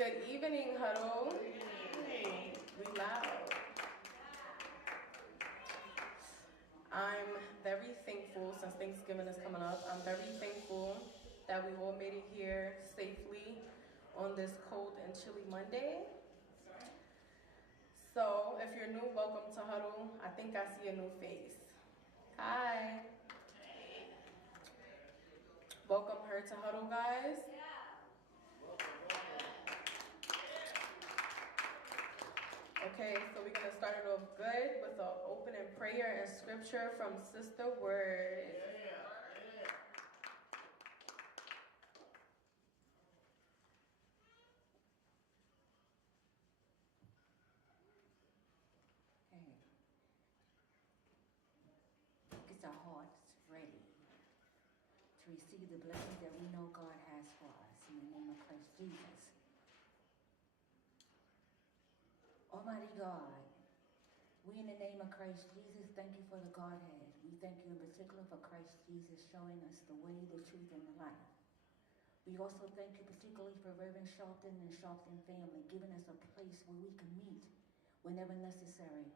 Good evening, Huddle. We loud. I'm very thankful, since Thanksgiving is coming up, I'm very thankful that we all made it here safely on this cold and chilly Monday. So if you're new, welcome to Huddle. I think I see a new face. Hi. Welcome her to Huddle, guys. Okay, so we're going to start it off good with an opening prayer and scripture from Sister Word. Okay. Get our hearts ready to receive the blessings that we know God has for us in the name of Christ Jesus. Almighty God, we in the name of Christ Jesus thank you for the Godhead. We thank you in particular for Christ Jesus showing us the way, the truth, and the life. We also thank you particularly for Reverend Sharpton and Sharpton family, giving us a place where we can meet whenever necessary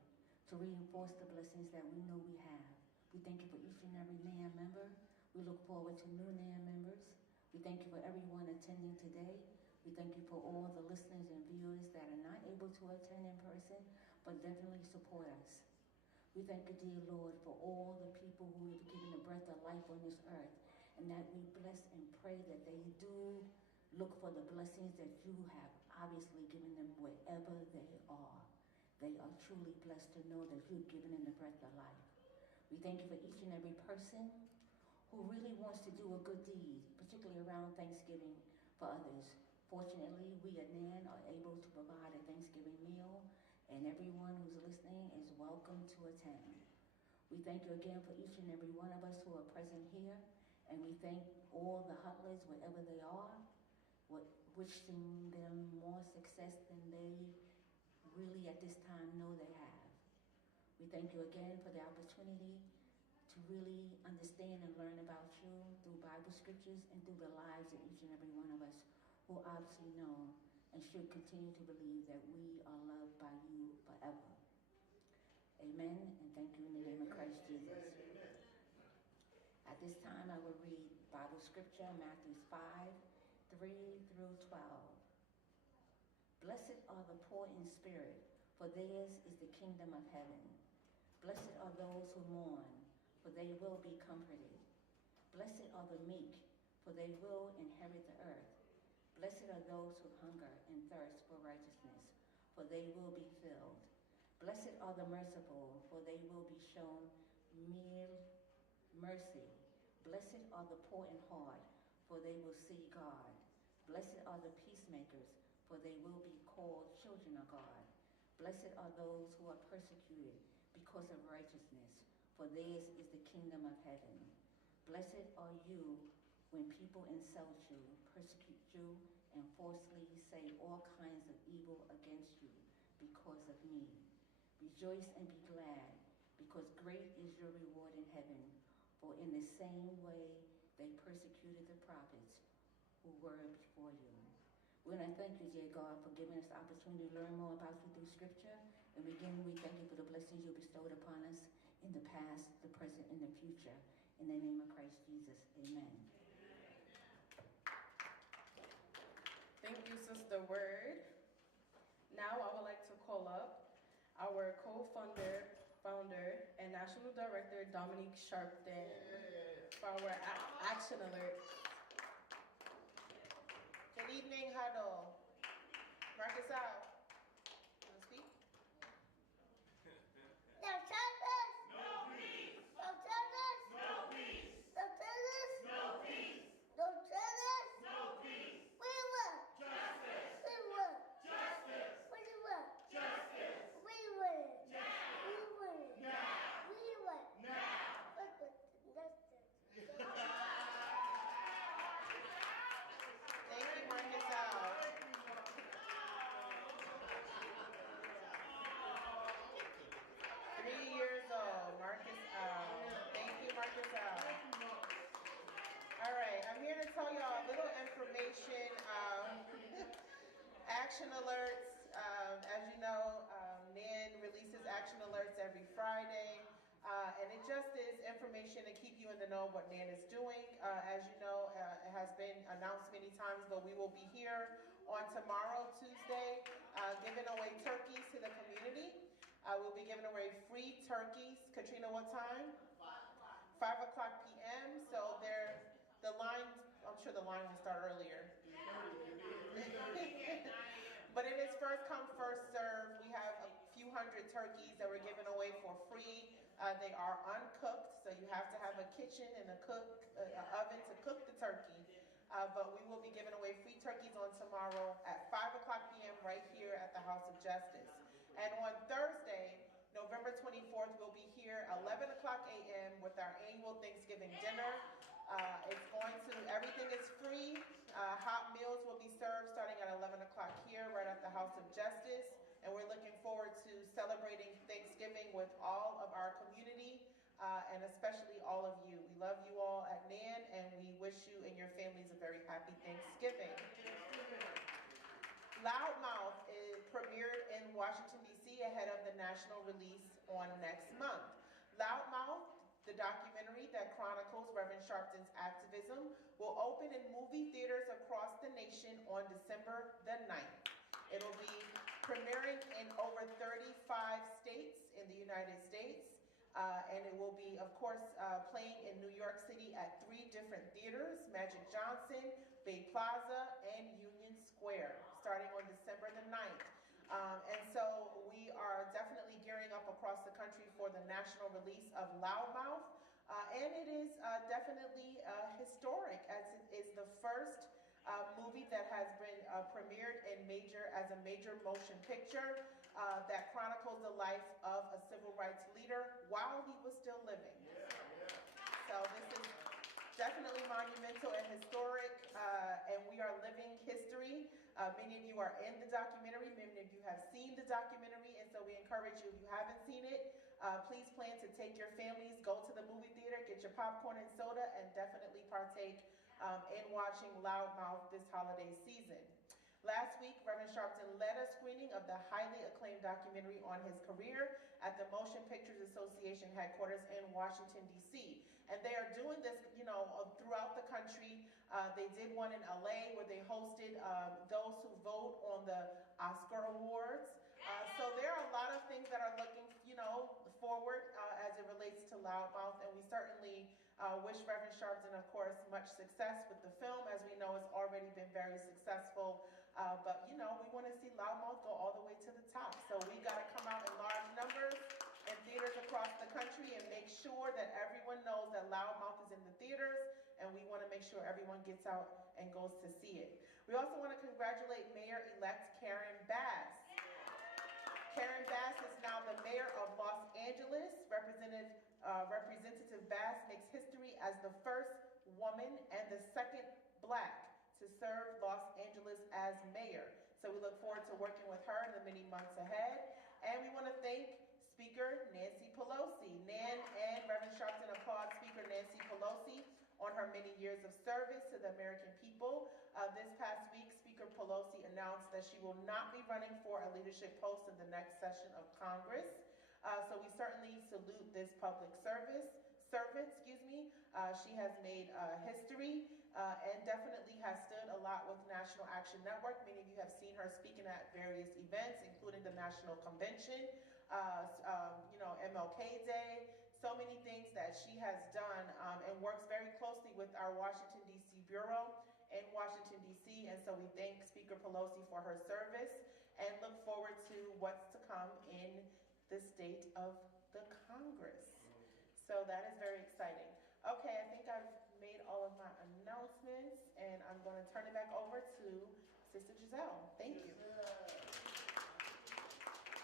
to reinforce the blessings that we know we have. We thank you for each and every NAM member. We look forward to new NAM members. We thank you for everyone attending today. We thank you for all the listeners and viewers that are not able to attend in person, but definitely support us. We thank you, dear Lord, for all the people who have given the breath of life on this earth, and that we bless and pray that they do look for the blessings that you have obviously given them wherever they are. They are truly blessed to know that you've given them the breath of life. We thank you for each and every person who really wants to do a good deed, particularly around Thanksgiving for others. Fortunately, we at NAN are able to provide a Thanksgiving meal, and everyone who's listening is welcome to attend. We thank you again for each and every one of us who are present here, and we thank all the huddlers wherever they are, wishing them more success than they really at this time know they have. We thank you again for the opportunity to really understand and learn about you through Bible scriptures and through the lives of each and every one of us who obviously know and should continue to believe that we are loved by you forever. Amen, and thank you in the name of Christ Jesus. At this time, I will read Bible scripture, Matthew 5, 3 through 12. Blessed are the poor in spirit, for theirs is the kingdom of heaven. Blessed are those who mourn, for they will be comforted. Blessed are the meek, for they will inherit the earth. Blessed are those who hunger and thirst for righteousness, for they will be filled. Blessed are the merciful, for they will be shown mercy. Blessed are the poor in heart, for they will see God. Blessed are the peacemakers, for they will be called children of God. Blessed are those who are persecuted because of righteousness, for theirs is the kingdom of heaven. Blessed are you when people insult you, persecute you, and falsely say all kinds of evil against you because of me. Rejoice and be glad, because great is your reward in heaven, for in the same way they persecuted the prophets who were before you. We want to thank you, dear God, for giving us the opportunity to learn more about you through Scripture. And again, we thank you for the blessings you bestowed upon us in the past, the present, and the future. In the name of Christ Jesus, amen. Thank you, Sister Word. Now I would like to call up our founder, and National Director, Dominique Sharpton, for our action alert. Good evening, Huddle. Mark us out. Want to speak? No justice! No peace! No justice! No peace! No justice! No peace! No justice! No peace! We want Justice! We want Justice! We want Justice! We want Now! We want Now! We want Now! justice. Thank you, Marcus out. action alerts. As you know, NAN releases action alerts every Friday. And it just is information to keep you in the know of what NAN is doing. As you know, it has been announced many times, but we will be here on tomorrow, Tuesday, giving away turkeys to the community. We'll be giving away free turkeys. Katrina, what time? 5 o'clock p.m. So the line, I'm sure the line will start earlier. But it is first come, first serve. We have a few hundred turkeys that we're giving away for free. They are uncooked, so you have to have a kitchen and an oven to cook the turkey. But we will be giving away free turkeys on tomorrow at 5 o'clock p.m. right here at the House of Justice. And on Thursday, November 24th, we'll be here 11 o'clock a.m. with our annual Thanksgiving dinner. Everything is free. Hot meals will be served starting at 11 o'clock here right at the House of Justice. And we're looking forward to celebrating Thanksgiving with all of our community, and especially all of you. We love you all at NAN, and we wish you and your families a very happy Thanksgiving. Loudmouth is premiered in Washington, D.C. ahead of the national release on next month. Loudmouth, the documentary that chronicles Reverend Sharpton's activism, will open in movie theaters across the nation on December the 9th. It'll be premiering in over 35 states in the United States, and it will be, of course, playing in New York City at 3 different theaters: Magic Johnson, Bay Plaza, and Union Square, starting on December the 9th. And so we are definitely gearing up across the country for the national release of Loudmouth. And it is definitely historic, as it is the first movie that has been premiered as a major motion picture that chronicles the life of a civil rights leader while he was still living. So this is definitely monumental and historic, and we are living history. Many of you are in the documentary. Many of you have seen the documentary, and so we encourage you, if you haven't seen it, please plan to take your families, go to the movie theater, get your popcorn and soda, and definitely partake in watching Loudmouth this holiday season. Last week, Reverend Sharpton led a screening of the highly acclaimed documentary on his career at the Motion Pictures Association headquarters in Washington, D.C. And they are doing this, throughout the country. They did one in LA where they hosted those who vote on the Oscar Awards. So there are a lot of things that are looking, forward as it relates to Loudmouth, and we certainly wish Reverend Sharpton, of course, much success with the film. As we know, it's already been very successful. But, we want to see Loudmouth go all the way to the top. So we got to come out in large numbers in theaters across the country and make sure that everyone knows that Loudmouth is in the theaters, and we want to make sure everyone gets out and goes to see it. We also want to congratulate Mayor-elect Karen Bass. Karen Bass is now the mayor of Los Angeles. Representative Bass makes history as the first woman and the second Black to serve Los Angeles as mayor. So we look forward to working with her in the many months ahead. And we want to thank Speaker Nancy Pelosi. NAN and Reverend Sharpton applaud Speaker Nancy Pelosi on her many years of service to the American people. This past week, Speaker Pelosi announced that she will not be running for a leadership post in the next session of Congress. So we certainly salute this public servant. She has made history and definitely has stood a lot with National Action Network. Many of you have seen her speaking at various events, including the National Convention, MLK Day, so many things that she has done, and works very closely with our Washington, D.C. Bureau in Washington, D.C. And so we thank Speaker Pelosi for her service and look forward to what's to come in the state of the Congress. So that is very exciting. Okay, I think I've made all of my announcements, and I'm going to turn it back over to Sister Giselle. Thank you.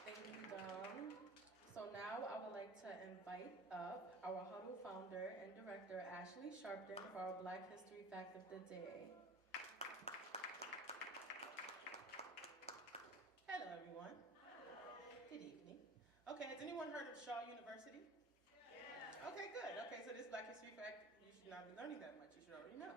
Thank you, Dom. So now I would like to invite up our Huddle founder and director, Ashley Sharpton, for our Black History Fact of the Day. Hello, everyone. Good evening. Okay, has anyone heard of Shaw University? Okay, good. Okay, so this Black History Fact, you should not be learning that much. You should already know.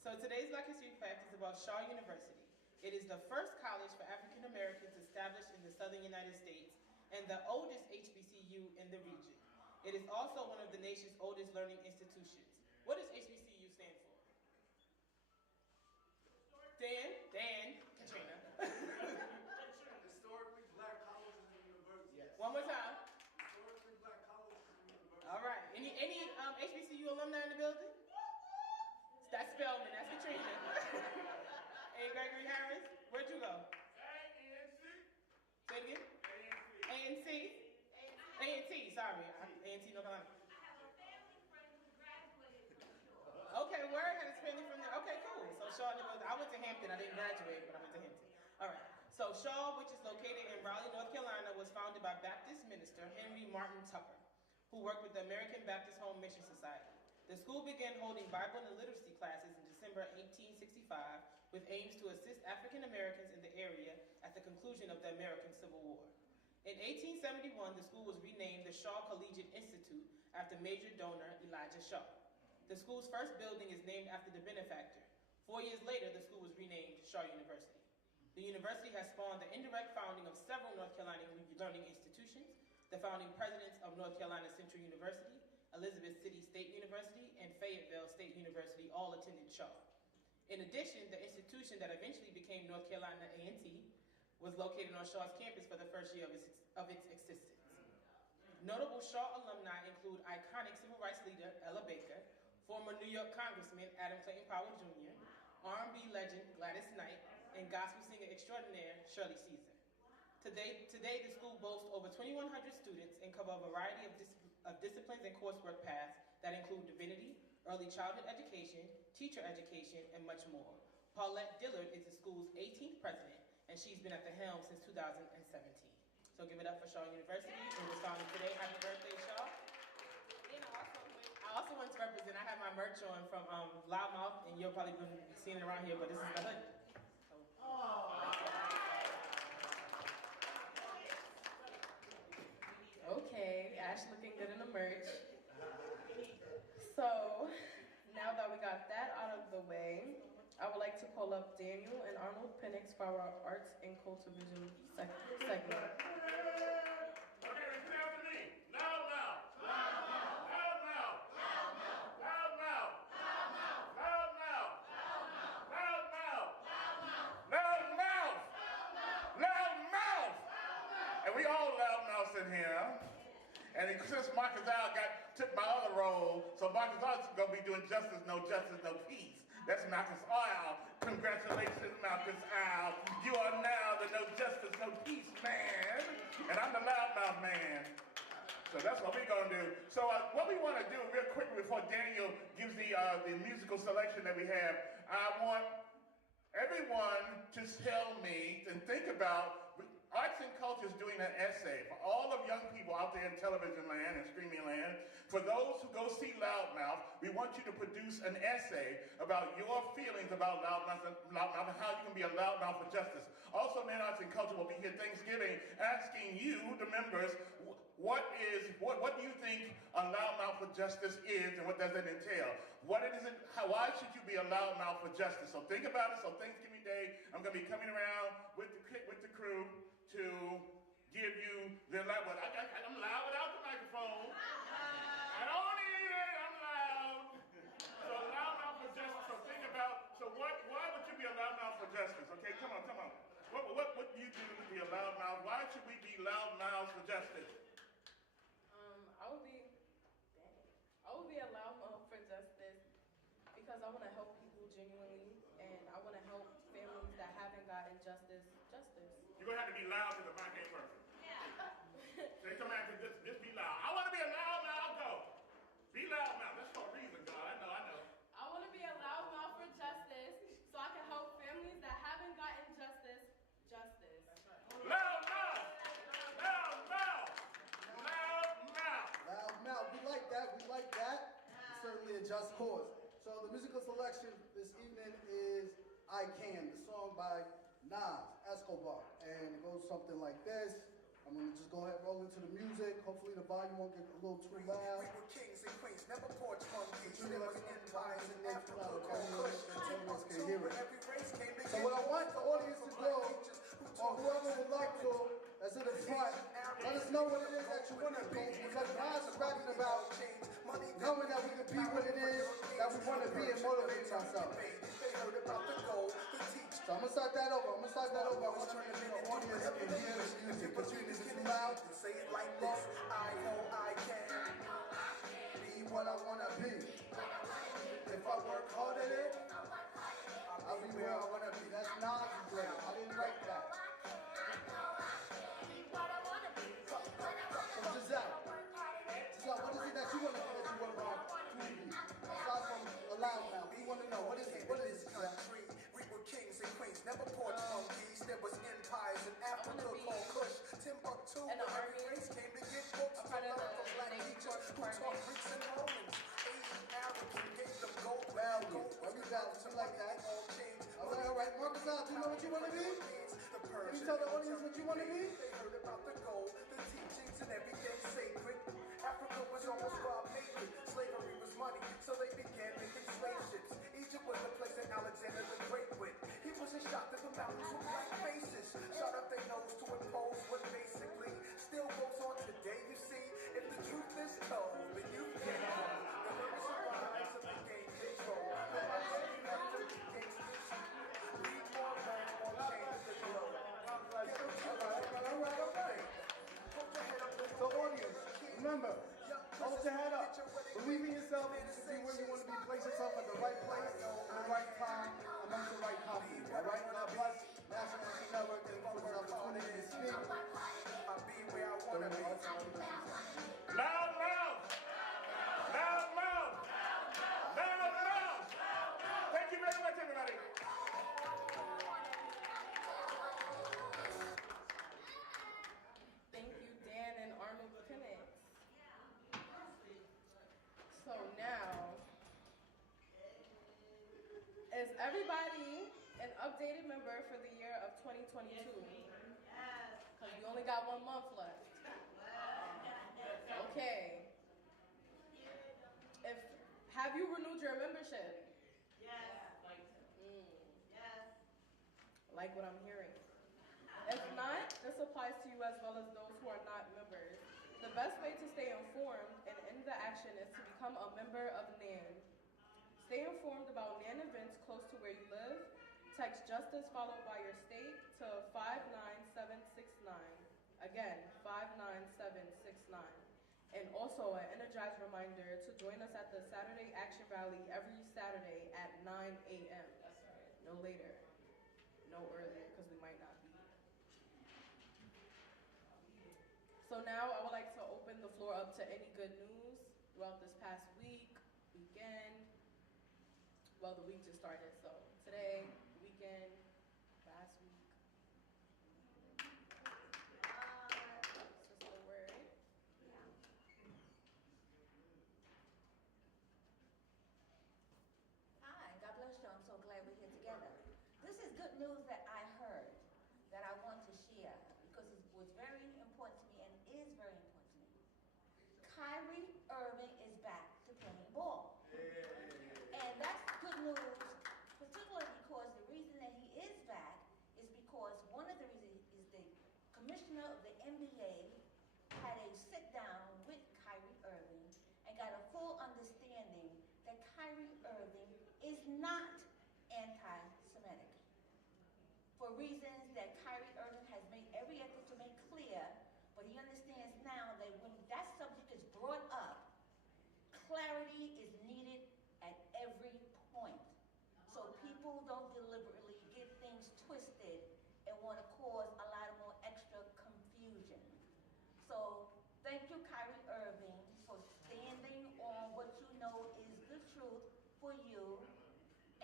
So today's Black History Fact is about Shaw University. It is the first college for African Americans established in the southern United States and the oldest HBCU in the region. It is also one of the nation's oldest learning institutions. What does HBCU stand for? Dan, Katrina. Historically Black colleges and universities. Yes. One more time. Historically Black colleges and universities. All right. Any HBCU alumni in the building? That's Spelman. That's Katrina. Hey, Gregory Harris, where'd you go? ANC. Say it again. ANC. ANC. Sorry, ANC North Carolina. I have a family friend who graduated from Shaw. Okay, where had his family from there? Okay, cool. So Shaw, I went to Hampton. I didn't graduate, but I went to Hampton. All right. So Shaw, which is located in Raleigh, North Carolina, was founded by Baptist minister Henry Martin Tucker, who worked with the American Baptist Home Mission Society. The school began holding Bible and literacy classes in December 1865 with aims to assist African Americans in the area at the conclusion of the American Civil War. In 1871, the school was renamed the Shaw Collegiate Institute after major donor Elijah Shaw. The school's first building is named after the benefactor. 4 years later, the school was renamed Shaw University. The university has spawned the indirect founding of several North Carolina learning institutions, the founding presidents of North Carolina Central University, Elizabeth City State University, and Fayetteville State University all attended Shaw. In addition, the institution that eventually became North Carolina A&T was located on Shaw's campus for the first year of its existence. Notable Shaw alumni include iconic civil rights leader Ella Baker, former New York Congressman Adam Clayton Powell Jr., R&B legend Gladys Knight, and gospel singer extraordinaire Shirley Caesar. Today, the school boasts over 2,100 students and cover a variety of disciplines and coursework paths that include divinity, early childhood education, teacher education, and much more. Paulette Dillard is the school's 18th president, and she's been at the helm since 2017. So give it up for Shaw University. It was founded today. Happy birthday, Shaw. And I also want to represent, I have my merch on from Loudmouth, and you'll probably be seeing it around here, but this is the hood. Okay, Ash looking good in the merch. So, now that we got that out of the way, I would like to call up Daniel and Arnold Penix for our Arts and Culture Vision segment. Okay, repeat after me. Loud mouth. Loud mouth. Loud mouth. Loud mouth. Loud mouth. Loud mouth. Loud mouth. Loud mouth. Loud mouth. Loud mouth. And we all loud mouths in here. And since Marcus Al took my other role, so Marcus Al is going to be doing Justice, No Peace. That's Marcus Al. Congratulations, Marcus Al. You are now the No Justice, No Peace man. And I'm the loudmouth man. So that's what we're going to do. So what we want to do real quickly before Daniel gives the musical selection that we have, I want everyone to tell me and think about Arts and Culture is doing an essay for all of young people out there in television land and streaming land. For those who go see Loudmouth, we want you to produce an essay about your feelings about Loudmouth and how you can be a loudmouth for justice. Also, Man Arts and Culture will be here Thanksgiving asking you, the members, what do you think a loudmouth for justice is and what does it entail? Why should you be a loudmouth for justice? So think about it. So Thanksgiving Day, I'm going to be coming around with the crew to give you the loud. I'm loud without the microphone. I don't need it. I'm loud. So loudmouth for justice. So think about. So why would you be a loudmouth for justice? Okay, come on. What would you do to be a loudmouth? Why should we be loudmouths for justice? I would be a loudmouth for justice because I want to help people genuinely, and I want to help families that haven't gotten justice. You're going to have to be loud because the mic ain't perfect. They come out to just be loud. I want to be a loud mouth, though. Be loud mouth. That's for a reason, God. I know. I want to be a loudmouth for justice so I can help families that haven't gotten justice. Loud mouth. Loud mouth. Loud mouth. Loud mouth. We like that. Certainly a just cause. So the musical selection this evening is I Can, the song by Nas Escobar, and it goes something like this. I'm gonna just go ahead and roll into the music. Hopefully the volume won't get a little too loud. We were kings and queens, never porch monkeys, Truly never like empires and can Africa, hear it. every race came So what I want the audience wanna be, because Nas is rapping about knowing that we can be what it is that we want to be and motivating ourselves. So I'm gonna start that over. I want you to make the audience can hear the music. Because is it too loud? Say it like this. I know I can be what I wanna be. If I work hard at it, I'll be where I wanna be. That's Nas' way. I didn't write that. So Giselle, what is it that you wanna be that you wanna be? Aside from a loud mouth, we wanna know what is it? What is it? Country, we were kings and queens, never porch monkeys. There was empires in Africa called Kush, Timbuktu, where every race came to get books to learn from black teachers who taught Greeks and Romans. Asian Arabs gave them gold value. Something like that. All right. Marcus out. You know what you want to be? Can you tell the audience what you want to be? They heard about the gold, the teachings, and everything sacred. Africa was almost robbed naked. Slavery was money, so they began making slave ships. Egypt was the place that Alexander the Great went. He wasn't shocked at the mountains with black faces. Shot up their nose to impose what basically still goes on today. You see, if the truth is told, the youth can't hold. The lyrics are rise of the game control. The answer you have to be gangsters. Read more, learn more, change the globe. All right. Hold your head up. So audience, remember, hold your head up. Believe in yourself and just be where you want to be. Place yourself at the right place, at the right time, amongst the right company. All right? God bless National Action Network and for the opportunity to speak. I'll be where I want to be. Loud mouth! Loud mouth! Loud mouth! Thank you very much, everybody. Thank you, Dan and Arnold Penix. So now, is everybody an updated member for the year of 2022? Because you only got 1 month left. Okay. Have you renewed your membership? Like what I'm hearing. If not, this applies to you as well as those who are not members. The best way to stay informed and end the action is to become a member of NAN. Stay informed about NAN events close to where you live. Text justice followed by your state to 59769. Again, 59769. And also an energized reminder to join us at the Saturday Action Rally every Saturday at 9 a.m. No later. No earlier, because we might not be. So now I would like to open the floor up to any good news throughout this past week, weekend. Well, the week just started, so today, weekend, last week. Sister Word. Hi, God bless you. I'm so glad we're here together. This is good news that I heard that I want to share because it was very important to me and is very important to me. Kyrie Irving is back to playing ball. And that's good news, particularly because the reason that he is back is because one of the reasons is the commissioner of the NBA had a sit down with Kyrie Irving and got a full understanding that Kyrie Irving is not anti-Semitic. For reasons that Kyrie Irving has made every effort to make clear, but he understands now that when that subject is brought up, clarity is needed at every point. So people don't deliberately get things twisted and want to cause a lot of more extra confusion. So thank you, Kyrie Irving, for standing on what you know is the truth for you,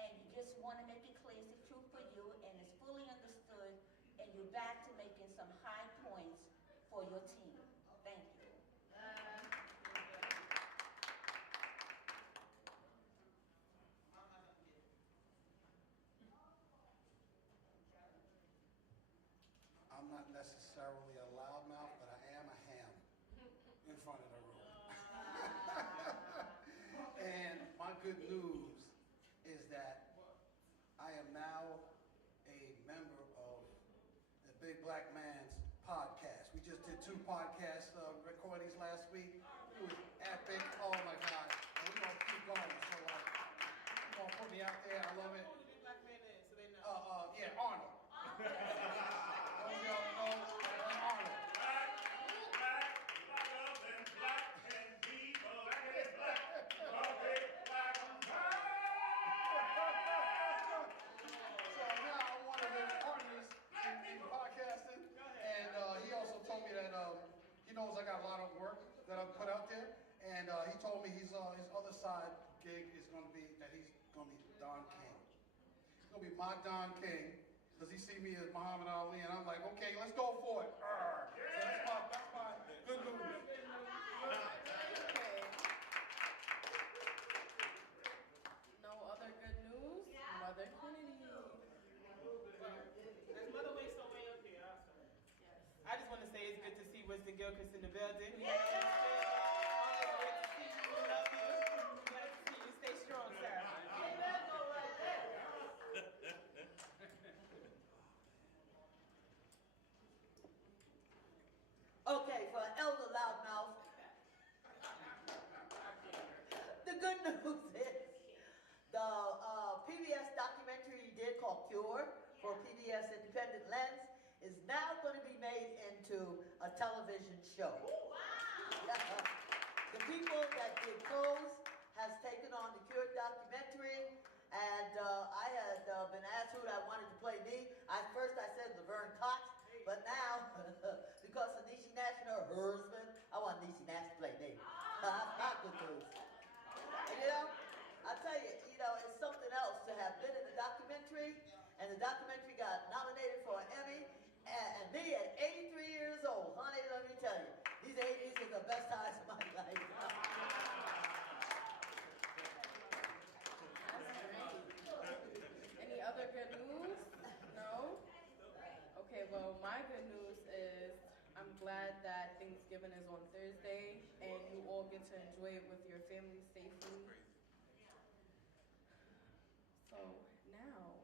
and you just want to make it clear it's the truth for you, and it's fully understood, and you're back to making some high points for your team. Thank you. I'm not necessarily a loudmouth, but I am a ham in front of the room. And my good news is that I am now a member of the Big Black Man's podcast. We just did 2 podcasts recorded parties last week. It was epic. Oh my God. And we're gonna keep going. So like, come on, put me out there. I love it. Who the big black man is, so they know. Yeah, Arnold. Don't y'all know Arnold? Black, blacker than black can be, black is black, a big black man. So now I'm one of his partners in podcasting, and he also told me that he knows I got a lot of work that I've put out there, and he told me his other side gig is going to be that he's going to be Don King. He's going to be my Don King, because he see me as Muhammad Ali, and I'm like, okay, let's go for it. Arr. So that's my good news. Okay. No other good news? Mother Kennedy. As Mother Waits so way up here, also. I just want to say it's good to see Winston Gilchrist in the building. Always great to see you. We love you. Glad to see you. Stay strong, sir. Okay, for Elder Loudmouth, the good news is the PBS documentary you did called Cure for PBS Independent Lens is now going to be made into a television show. The people that did Pose has taken on the Cure documentary, and I had been asked who I wanted to play me. First I said Laverne Cox, but now, because of Niecy Nash and her husband, I want Niecy Nash to play me. Not good news. And, you know, I tell you, it's something else to have been in the documentary, and the documentary got nominated for an Emmy, and me at 83 years old, honey, let me tell you, these 80s are the best times of my life. Any other good news? No? Okay, well, my good news is I'm glad that Thanksgiving is on Thursday and you all get to enjoy it with your family safely. So now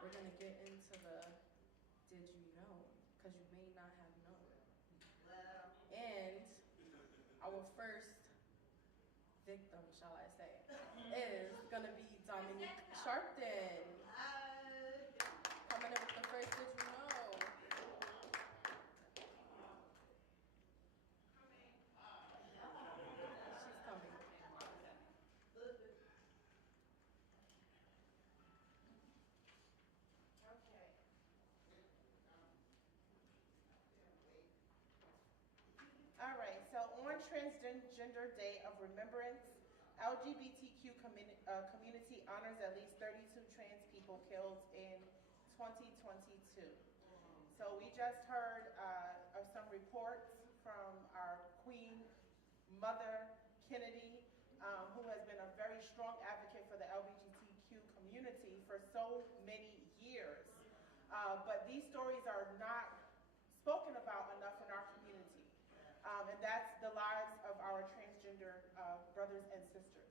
we're going to get into the did you know? Because you may not have known. And our first victim, shall I say, is going to be Dominique Sharpton. Coming in with the first did you know? She's coming. All right, so on Transgender Day of Remembrance, LGBTQ community honors at least 32 trans people killed in 2022. So we just heard of some reports from our Queen Mother Kennedy, who has been a very strong advocate for the LGBTQ community for so many years. But these stories are not spoken about enough in our community. And that's the lives of our transgender brothers and sisters.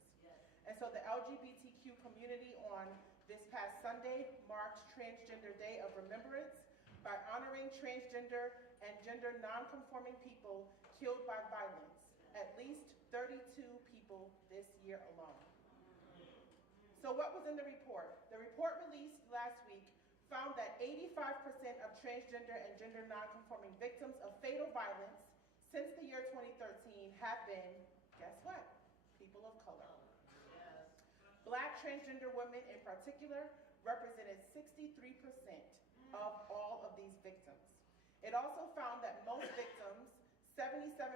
And so the LGBTQ community on this past Sunday marked Transgender Day of Remembrance by honoring transgender and gender non-conforming people killed by violence, at least 32 people this year alone. So what was in the report? The report released last week found that 85% of transgender and gender non-conforming victims of fatal violence since the year 2013 have been, guess what? People of color. Black transgender women in particular represented 63% of all of these victims. It also found that most victims, 77%,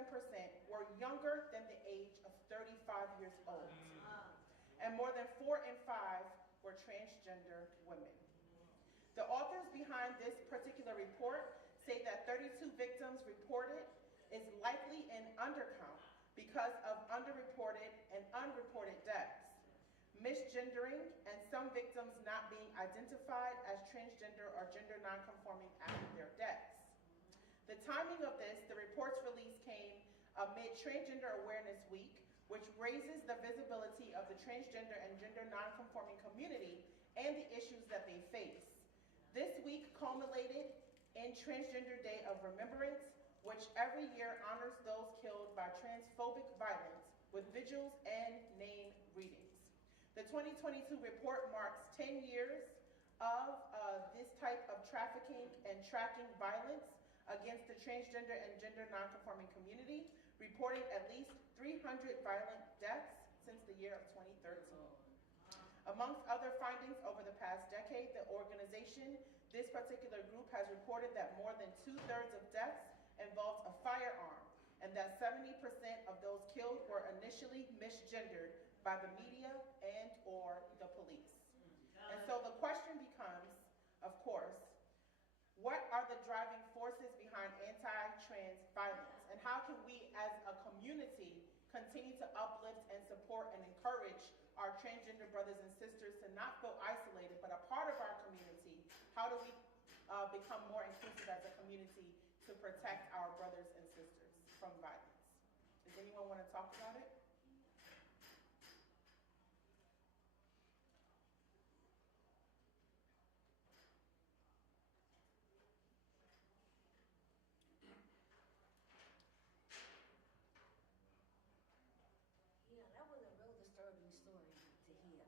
were younger than the age of 35 years old. And more than 4 in 5 were transgender women. The authors behind this particular report say that 32 victims reported is likely an undercount because of underreported and unreported deaths, misgendering, and some victims not being identified as transgender or gender nonconforming after their deaths. The timing of this, the report's release came amid Transgender Awareness Week, which raises the visibility of the transgender and gender nonconforming community and the issues that they face. This week culminated in Transgender Day of Remembrance, which every year honors those killed by transphobic violence with vigils and name readings. The 2022 report marks 10 years of this type of trafficking and tracking violence against the transgender and gender nonconforming community, reporting at least 300 violent deaths since the year of 2013. Amongst other findings over the past decade, the organization, this particular group has reported that more than 2/3 of deaths involved a firearm, and that 70% of those killed were initially misgendered by the media and or the police. And so the question becomes, of course, what are the driving forces behind anti-trans violence? And how can we as a community continue to uplift and support and encourage our transgender brothers and sisters to not feel isolated, but a part of our community? How do we become more inclusive as a community to protect our brothers and sisters from violence? Does anyone want to talk about it? Yeah, that was a real disturbing story to hear.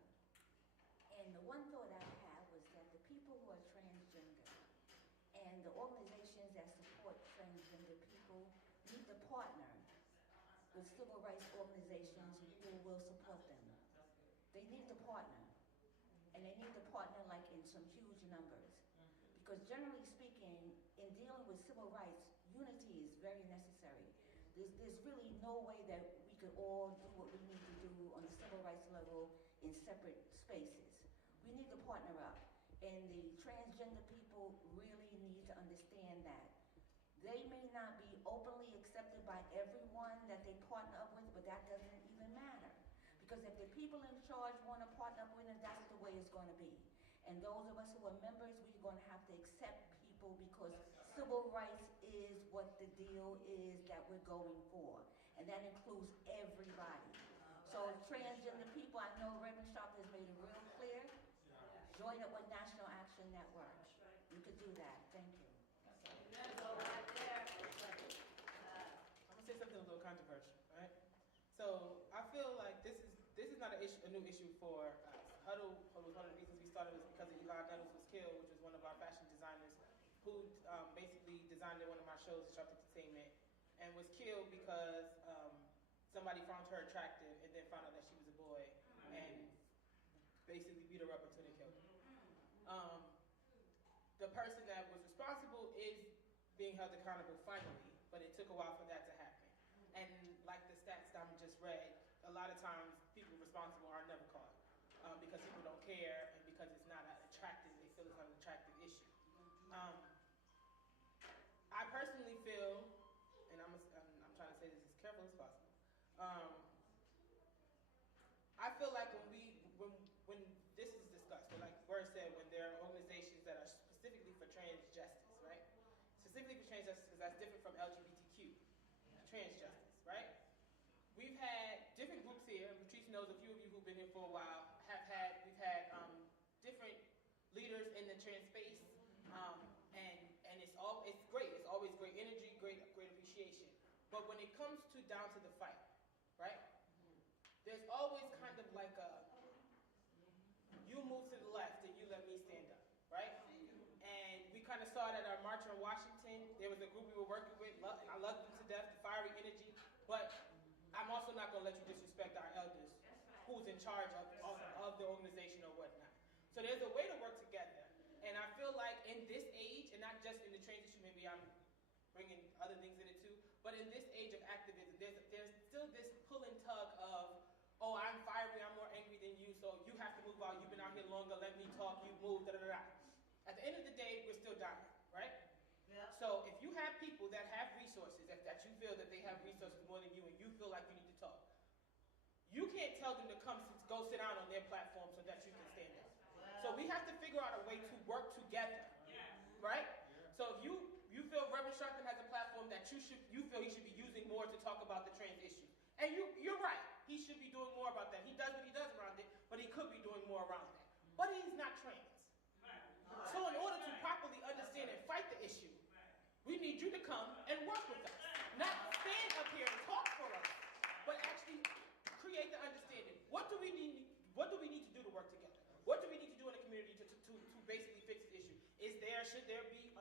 And the one thought I had was that the people who are transgender and the organizations that support transgender people need to partner with civil rights organizations who will support them. They need to partner. And they need to partner like in some huge numbers. Because generally speaking, in dealing with civil rights, unity is very necessary. There's really no way that we could all do what we need to do on the civil rights level in separate spaces. We need to partner up. And the transgender people really need to understand that. They may not be openly accepted by everyone that they partner up with, but that doesn't even matter. Because if the people in charge want to partner up with them, that's the way it's going to be. And those of us who are members, we're going to have to accept people because civil rights is what the deal is that we're going for. And that includes everybody. So transgender people, I know Reverend Sharp has made it real clear. Join up with National Action Network. You could do that. Thank you. I'm gonna say something a little controversial, right? So I feel like this is not a new issue for us. Huddle was one of the reasons we started was because of Eli Nettles was killed, which was one of our fashion designers who basically designed one of my shows, Sharp Entertainment, and was killed because somebody found her attractive and then found out that she was a boy and basically beat her up until they killed her. The person that was responsible is being held accountable finally, but it took a while for that to happen. And like the stats Diamond just read, a lot of times people responsible are never caught because people don't care and because it's not attractive, they feel it's not an attractive issue. I personally feel, and I'm trying to say this as careful as possible, I feel like when this is discussed, or like Word said, when there are organizations that are specifically for trans justice, right? Specifically for trans justice, because that's different from LGBTQ, trans justice, right? We've had different groups here, and Patrice knows a few of you who've been here for a while, we've had different leaders in the trans space, and it's great. It's always great energy, great appreciation. But when it comes down to the fight, right? There's always kind of like you move to the left and you let me stand up, right? And we kind of saw it at our march in Washington. There was a group we were working with, and I loved them to death, the fiery energy. But I'm also not going to let you disrespect our elders, who's in charge of the organization or whatnot. So there's a way to work together. And I feel like in this age, and not just in the trans issue, maybe I'm bringing other things in it too, but in this age of activism, there's still this pull and tug of, oh, I'm fiery, I'm more angry than you, so you have to move out, you've been out here longer, let me talk, you move, da-da-da-da. At the end of the day, we're still dying, right? Yeah. So if you have people that have resources, that you feel that they have resources more than you, and you feel like you need to talk, you can't tell them to go sit down on their platform so that you can stand up. So we have to figure out a way to work together, right? So if you feel Reverend Sharpton has a platform that you feel he should be using more to talk about the trans issue, and you're right, he should be doing more about that. He does what he does around it, but he could be doing more around that. But he's not trans. So in order to properly understand and fight the issue, We need you to come and work with us. Not stand up here and talk for us, but actually create the understanding. What do we need to do to work together? What do we need to do in the community to basically fix the issue? Should there be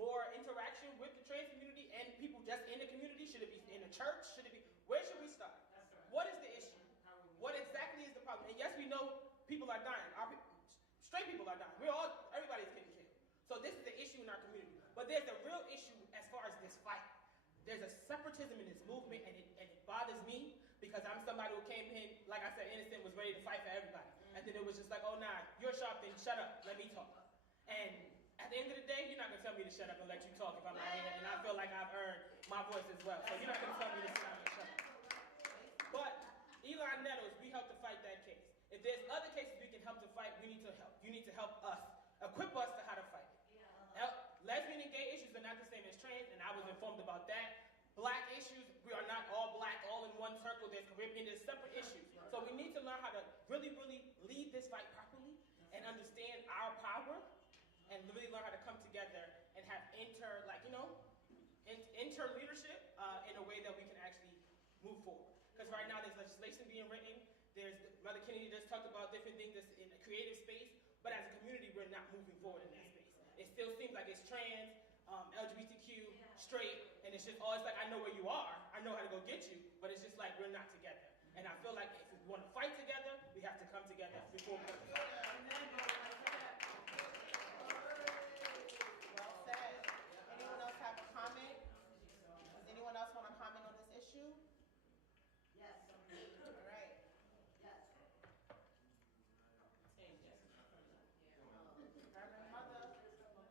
more interaction with the trans community and people just in the community? Should it be in the church? Where should we start? What is the issue? What exactly is the problem? And yes, we know people are dying. Straight people are dying. Everybody's getting killed. So this is the issue in our community. But there's a real issue as far as this fight. There's a separatism in this movement, and it bothers me because I'm somebody who came in, like I said, innocent, was ready to fight for everybody. And then it was just like, oh, nah, you're Sharpton, shut up, let me talk. And at the end of the day, you're not going to tell me to shut up and let you talk if I'm out here, and I feel like I've earned my voice as well. So you're not going to tell me to sit down and shut up. But Eli Nettles, we helped to fight that case. If there's other cases we can help to fight, we need to help. You need to help us, equip us to how to fight. Lesbian and gay issues are not the same as trans, and I was informed about that. Black issues, we are not all black, all in one circle. There's Caribbean, there's separate issues. So we need to learn how to really, really lead this fight properly and understand our power and really learn how to come together and have inter leadership in a way that we can actually move forward. Because right now there's legislation being written. Mother Kennedy just talked about different things that's in the creative space, but as a community, we're not moving forward in that space. It still seems like it's trans, LGBTQ, straight, and it's just, it's like, I know where you are, I know how to go get you, but it's just like, we're not together. And I feel like if we want to fight together, we have to come together before we go to fight. Well said. Anyone else have a comment? Does anyone else want to comment on this issue? Yes. All right. Yes. Reverend Mother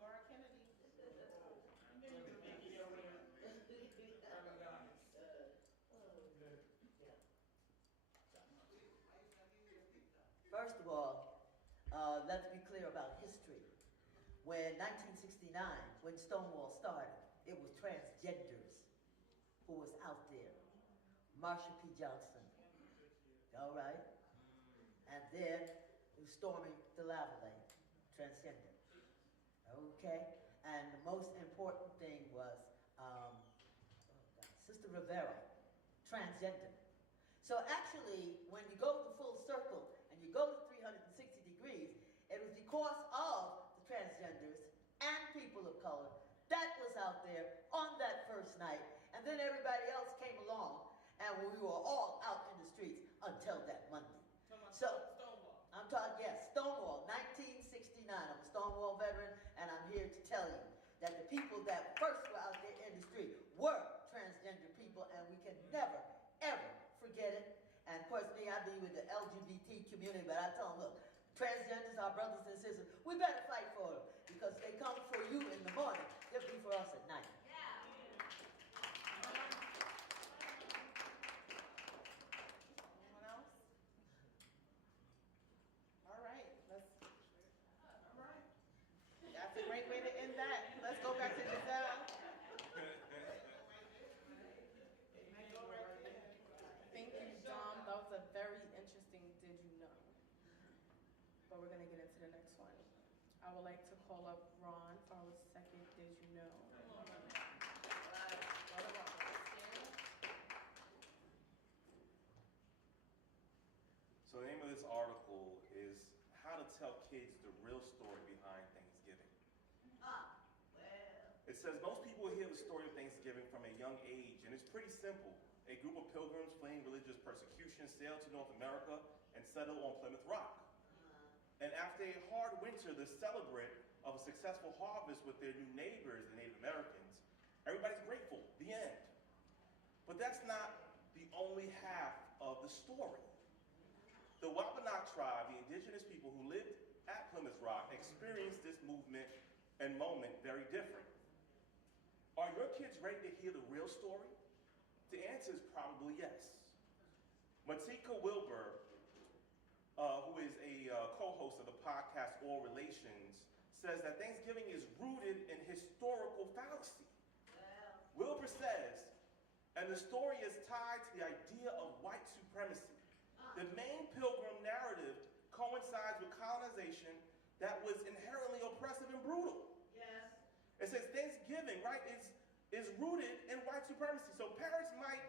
Laura Kennedy. First of all, let's be clear about history. When 1969, when Stonewall started, it was transgenders who was out there. Marsha P. Johnson, all right? And then it was Stormy DeLavallee, transgender, okay? And the most important thing was Sister Rivera, transgender. So actually, when you go the full circle and you go to 360 degrees, it was because of the transgenders and people of color that was out there on that first night, and then everybody else came along, and we were all out in the streets until that Monday. So, Stonewall. I'm talking, yes, Stonewall, 1969. I'm a Stonewall veteran, and I'm here to tell you that the people that first were out there in the street were transgender people, and we can never, ever forget it. And of course, me, I be with the LGBT community, but I tell them, look, transgenders, our brothers and sisters, we better fight for them, because they come for you in the morning, they'll be for us at night. Anyone else? All right. That's a great way to end that. Let's go back to Giselle. Thank you, Dom. That was a very interesting Did You Know? But we're going to get into the next one. I would like to call up Ron for our second Did You Know? So the name of this article is How to Tell Kids the Real Story Behind Thanksgiving. It says most people hear the story of Thanksgiving from a young age, and it's pretty simple. A group of pilgrims fleeing religious persecution sailed to North America and settled on Plymouth Rock. And after a hard winter, the celebrant of a successful harvest with their new neighbors, the Native Americans, everybody's grateful, the end. But that's not the only half of the story. The Wabanaki tribe, the indigenous people who lived at Plymouth Rock, experienced this movement and moment very different. Are your kids ready to hear the real story? The answer is probably yes. Matika Wilbur, who is a co-host of the podcast All Relations, says that Thanksgiving is rooted in historical fallacy. Wilbur says, and the story is tied to the idea of white supremacy. The main pilgrim narrative coincides with colonization that was inherently oppressive and brutal. It says Thanksgiving Thanksgiving, right, is rooted in white supremacy. So parents might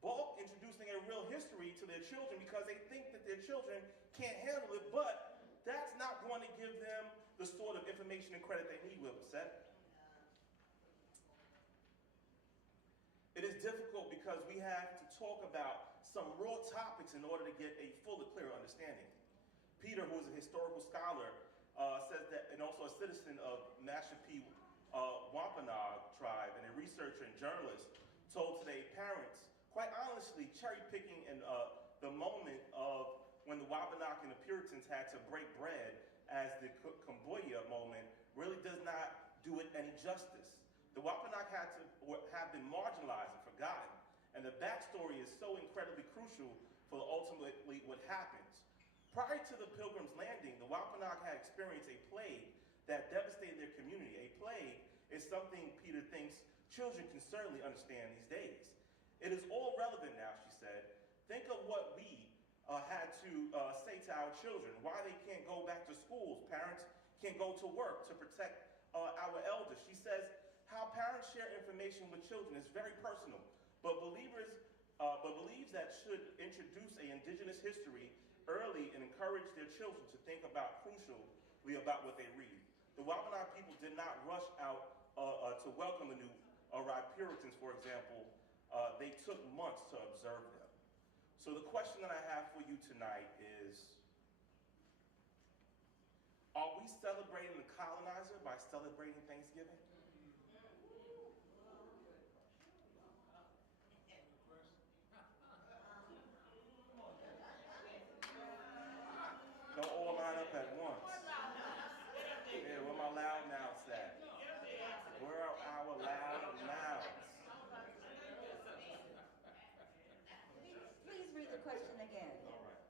balk introducing a real history to their children because they think that their children can't handle it, but that's not going to give them the sort of information and credit they need, Wilbur. It is difficult because we have to talk about some raw topics in order to get a fuller, clearer understanding. Peter, who is a historical scholar, says that, and also a citizen of Mashpee Wampanoag tribe, and a researcher and journalist, told today parents, quite honestly, cherry-picking in the moment of when the Wampanoag and the Puritans had to break bread as the Cambodia moment really does not do it any justice. The Wampanoag have been marginalized and forgotten, and the backstory is so incredibly crucial for ultimately what happens. Prior to the Pilgrims' Landing, the Wampanoag had experienced a plague that devastated their community. A plague is something Peter thinks children can certainly understand these days. It is all relevant now, she said. Think of what we had to say to our children, why they can't go back to schools, parents can't go to work to protect our elders. She says, how parents share information with children is very personal, but believes that should introduce an indigenous history early and encourage their children to think about crucially about what they read. The Wampanoag people did not rush out to welcome the new arrived Puritans, for example. They took months to observe them. So the question that I have for you tonight is, are we celebrating the colonizer by celebrating Thanksgiving? Don't all line up at once. Yeah, where my loud mouths at? Where are our loud mouths? Please read the question again. All right.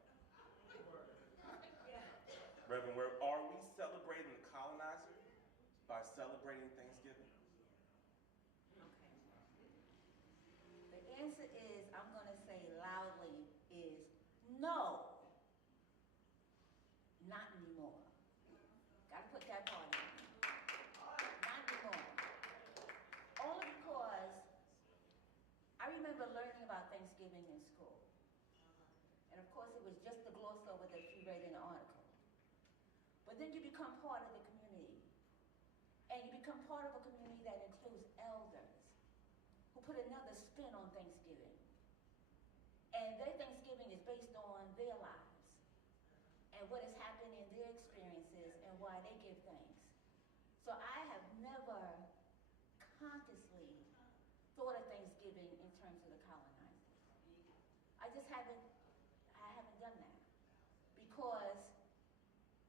Reverend, are we celebrating the colonizer by celebrating Thanksgiving? The answer is, I'm going to say loudly, is no. Not anymore. Got to put that part in. Not anymore. Only because I remember learning about Thanksgiving in school. And of course, it was just the gloss over that you read in the article. But then you become part of the community. And you become part of a community that includes elders who put another spin on Thanksgiving. And their Thanksgiving is based on their lives and what has happened in their experiences and why they give thanks. So I have never consciously thought of Thanksgiving in terms of the colonizers. I haven't done that because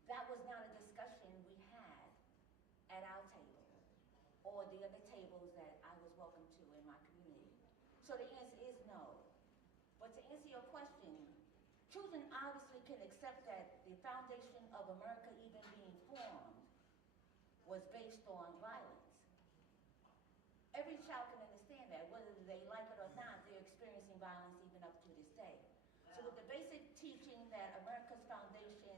that was not a discussion we had at our table or the other tables that I was welcome to in my community. So the answer is no. But to answer your question, children obviously can accept that the foundation of America even being formed was based on violence. Every child can understand that, whether they like it or not, they're experiencing violence even up to this day. So with the basic teaching that America's foundation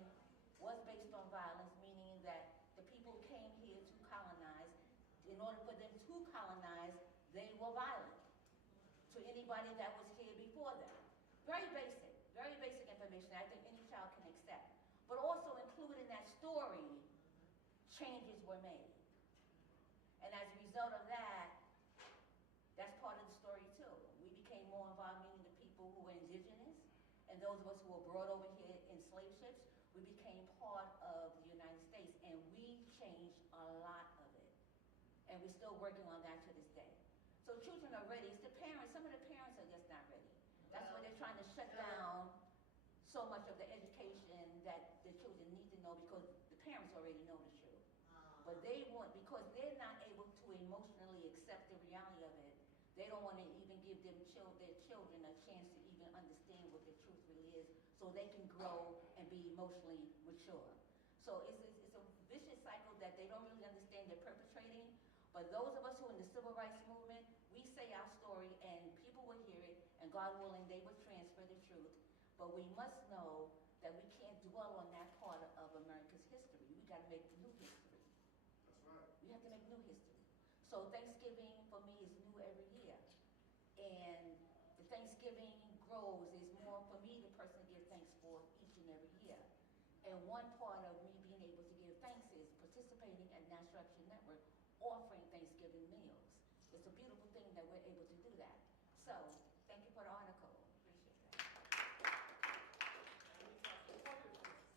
was based on violence, meaning that the people came here to colonize, in order for them to colonize, they were violent to anybody that was here before them. Very basic information I think any child can accept. But also included in that story, changes were made. And as a result of that, that's part of the story too. We became more involved, meaning the people who were indigenous, and those of us who were brought over here in slave ships, we became part of the United States, and we changed a lot of it. And we're still working on that to this day. So children are ready. It's the parents, some of the parents are just not ready. That's why they're trying to shut down so much of the education that the children need to know, because the parents already know the truth. But they want, because they're not able to emotionally accept the reality of it, they don't want to even give their children a chance to even understand what the truth really is, so they can grow and be emotionally mature. So it's a vicious cycle that they don't really understand they're perpetrating. But those of us who are in the civil rights movement, we say our story and people will hear it, and God willing, they will transfer the truth. But we must know that we can't dwell on that part of America's history. We got to make new history. That's right. We have to make new history. So Thanksgiving for me is new every year. And the Thanksgiving grows is more for me, the person to give thanks for each and every year. And one part of me being able to give thanks is participating at National Action Network offering Thanksgiving meals. It's a beautiful thing that we're able to do that. So, thank you for the article. Appreciate that.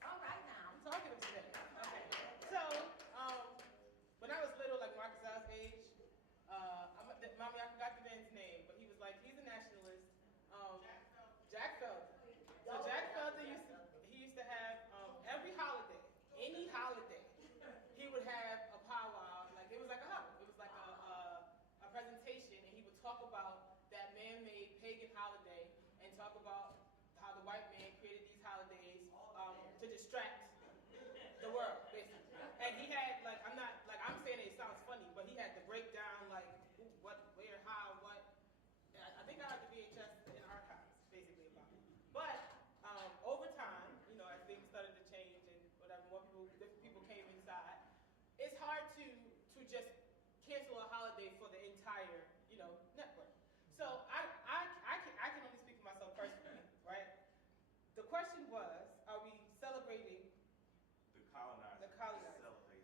All right now. I'm talking to today. Okay. So, when I was little, like Marcus Al's age, Mommy, I forgot the man's name, but he was like, he's a nationalist. Jack Felder. So Jack Felder used to have every holiday, any holiday, he would have a powwow. Like it was like a huddle. It was like a presentation, and he would talk about that man-made pagan holiday and talk about how the white man created these holidays to distract the world, basically. And he had like I'm saying it sounds funny, but he had to break down like who, what, where, how, what. I think I have the VHS in archives, basically about it. But over time, as things started to change and whatever, different people came inside. It's hard to just cancel a holiday for the entire network. So I can only speak for myself personally, right? The question was, are we celebrating The colonizers. Celebrate.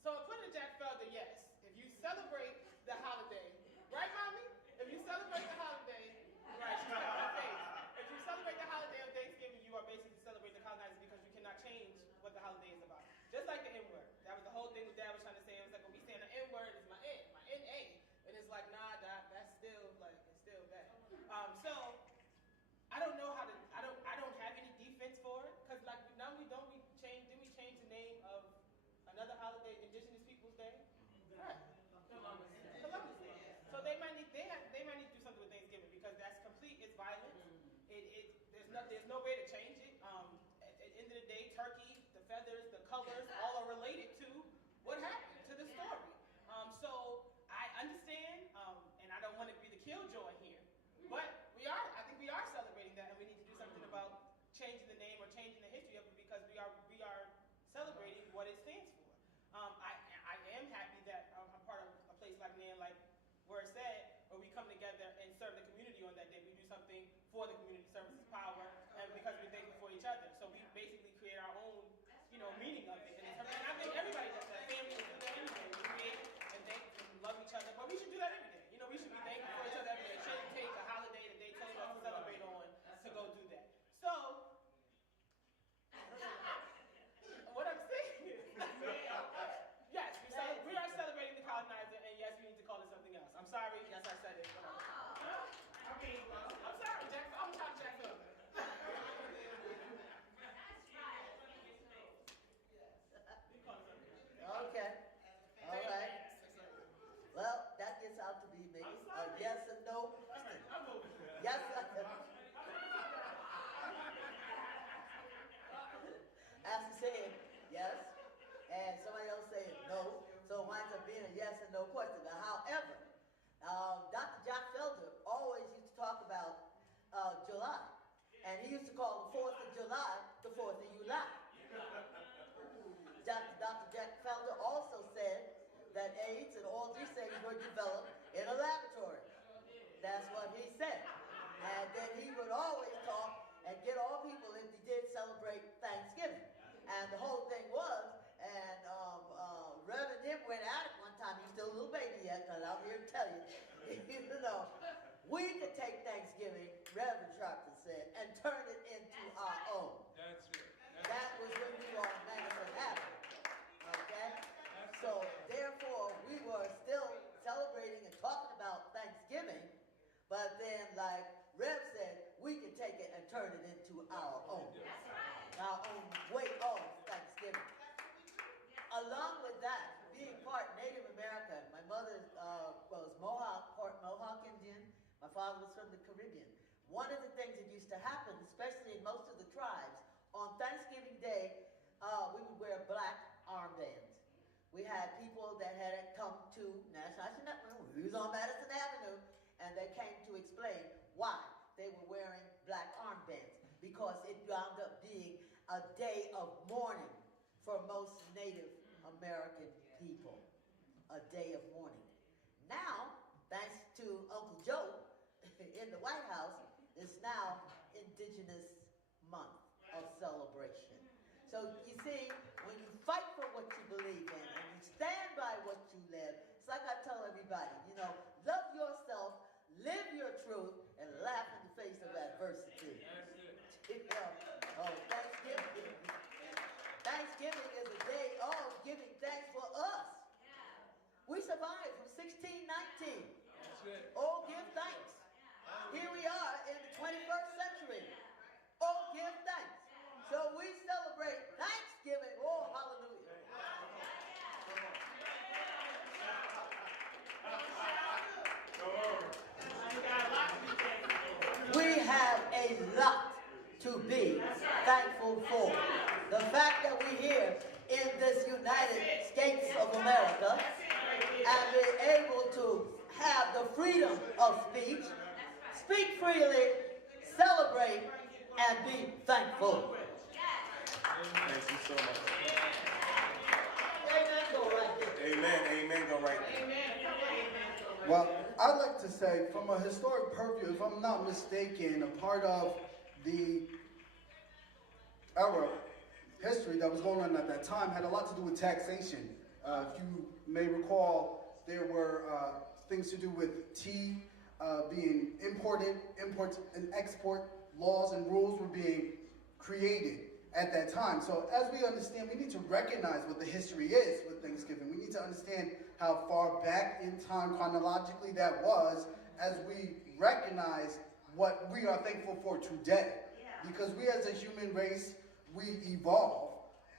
So according to Jack Felder, yes. If you celebrate the holiday, right, Mommy? If you celebrate the holiday, right, she's got her face. If you celebrate the holiday of Thanksgiving, you are basically celebrating the colonizers because you cannot change what the holiday is about. Just like the N-word. That was the whole thing that Dad was trying to say. It was like, when we saying the N-word, it's my N, my N-A. And it's like, nah, Doc, that's still, like, it's still bad. So, I don't know how to, I don't have any defense for it. Because, like, didn't we change the name of another holiday, Indigenous Peoples Day? Right. Columbus Day. So they might need to do something with Thanksgiving because that's complete. It's violent. There's no way to change it. At the end of the day, turkey, the feathers, the colors, all are related to what happened to the story. So I understand, and I don't want to be the killjoy here, but I think we are celebrating that, and we need to do something about changing the name or changing the history of it because we are celebrating what it stands for. I am happy that I'm part of a place like Man, like where it's at, where we come together and serve the community on that day. We do something for the community, services power, and because we're thankful for each other. So we basically create our own, meaning of it. And I think everybody does that. Families do that anyway. We create and thank and love each other. But we should do that every day. We should be thankful for each other every day. It shouldn't take a holiday that they told us to celebrate on to go do that. So, what I'm saying is, yes, we are celebrating the colonizer, and yes, we need to call it something else. I'm sorry, yes, I said it. I'm sorry, Jack. I'm trying to Jack Felder. Okay. All right. Well, that gets out to be maybe a yes and no. I'm moving. Yes. As he said, yes, and somebody else said no, so it winds up being a yes and no question. Now, however, Dr. Jack Felder always used to talk about July, and he used to call the 4th of July the 4th of July. Dr. Jack Felder also said that AIDS and all these things were developed in a laboratory. That's what he said. And then he would always talk and get all people if he did celebrate Thanksgiving. And the whole thing was, and Reverend him went at it one time. He's still a little baby yet, because I'm here to tell you, we could take Thanksgiving, Reverend Sharpton said, and turn it into our own. That's it. That was when we were on Madison Avenue. Okay? So, therefore, we were still celebrating and talking about Thanksgiving, but then, like Rev said, we can take it and turn it into our own. Our own way of Thanksgiving. Along with that, being part Native American, my mother was Mohawk, part Mohawk Indian. My father was from the Caribbean. One of the things that used to happen, especially in most of the tribes, on Thanksgiving Day, we would wear black armbands. We had people that had come to National Action Network. We was on Madison Avenue, and they came to explain why they were wearing black armbands, because it wound up being a day of mourning for most Native American people. A day of mourning. Now, thanks to Uncle Joe in the White House, it's now Indigenous Month of celebration. So you see, when you fight for what you believe in and you stand by what you live, it's like I tell everybody, you know, love yourself, live your truth, and laugh in the face of adversity. Oh, Thanksgiving. Thanksgiving is a day of giving thanks for us. We survived from 1619. Oh, give thanks. Here we are in the 21st century. Oh, give thanks. So we celebrate Thanksgiving. Oh, hallelujah. We have a lot to be thankful for. The fact that we're here in this United States of America and we're able to have the freedom of speech, speak freely, celebrate, and be thankful. Thank you so much. Amen, go right there. Amen, go right there. Well, I'd like to say, from a historic purview, if I'm not mistaken, a part of the era history that was going on at that time had a lot to do with taxation. If you may recall, there were things to do with tea being imported, import and export laws and rules were being created at that time. So as we understand, we need to recognize what the history is with Thanksgiving. We need to understand how far back in time chronologically that was as we recognize what we are thankful for today. Because we as a human race, we evolve.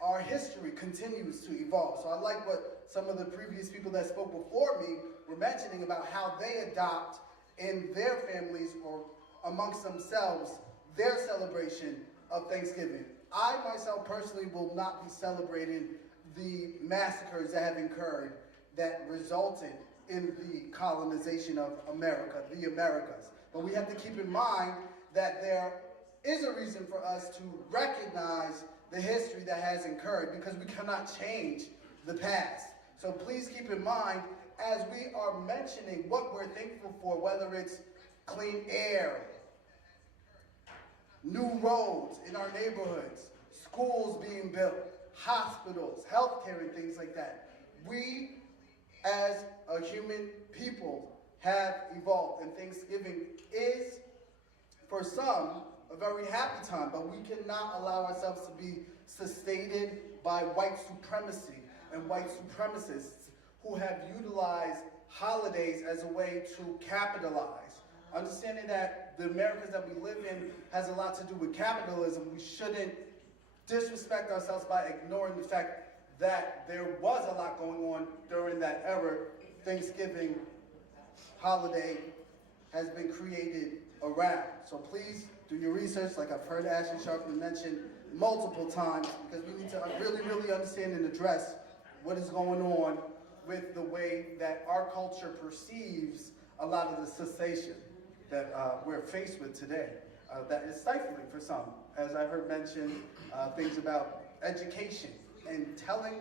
Our history continues to evolve. So I like what some of the previous people that spoke before me were mentioning about how they adopt in their families or amongst themselves their celebration of Thanksgiving. I myself personally will not be celebrating the massacres that have occurred that resulted in the colonization of America, the Americas. But we have to keep in mind that there is a reason for us to recognize the history that has occurred because we cannot change the past. So please keep in mind as we are mentioning what we're thankful for, whether it's clean air, new roads in our neighborhoods, schools being built, hospitals, healthcare, and things like that. We, as a human people, have evolved, and Thanksgiving is, for some, a very happy time, but we cannot allow ourselves to be sustained by white supremacy and white supremacists who have utilized holidays as a way to capitalize. Understanding that the Americas that we live in has a lot to do with capitalism, we shouldn't disrespect ourselves by ignoring the fact that there was a lot going on during that era. Thanksgiving holiday has been created around. So please do your research, like I've heard Ashley Sharpton mention multiple times, because we need to really understand and address what is going on with the way that our culture perceives a lot of the cessation that we're faced with today. That is stifling for some. As I heard mentioned, things about education and telling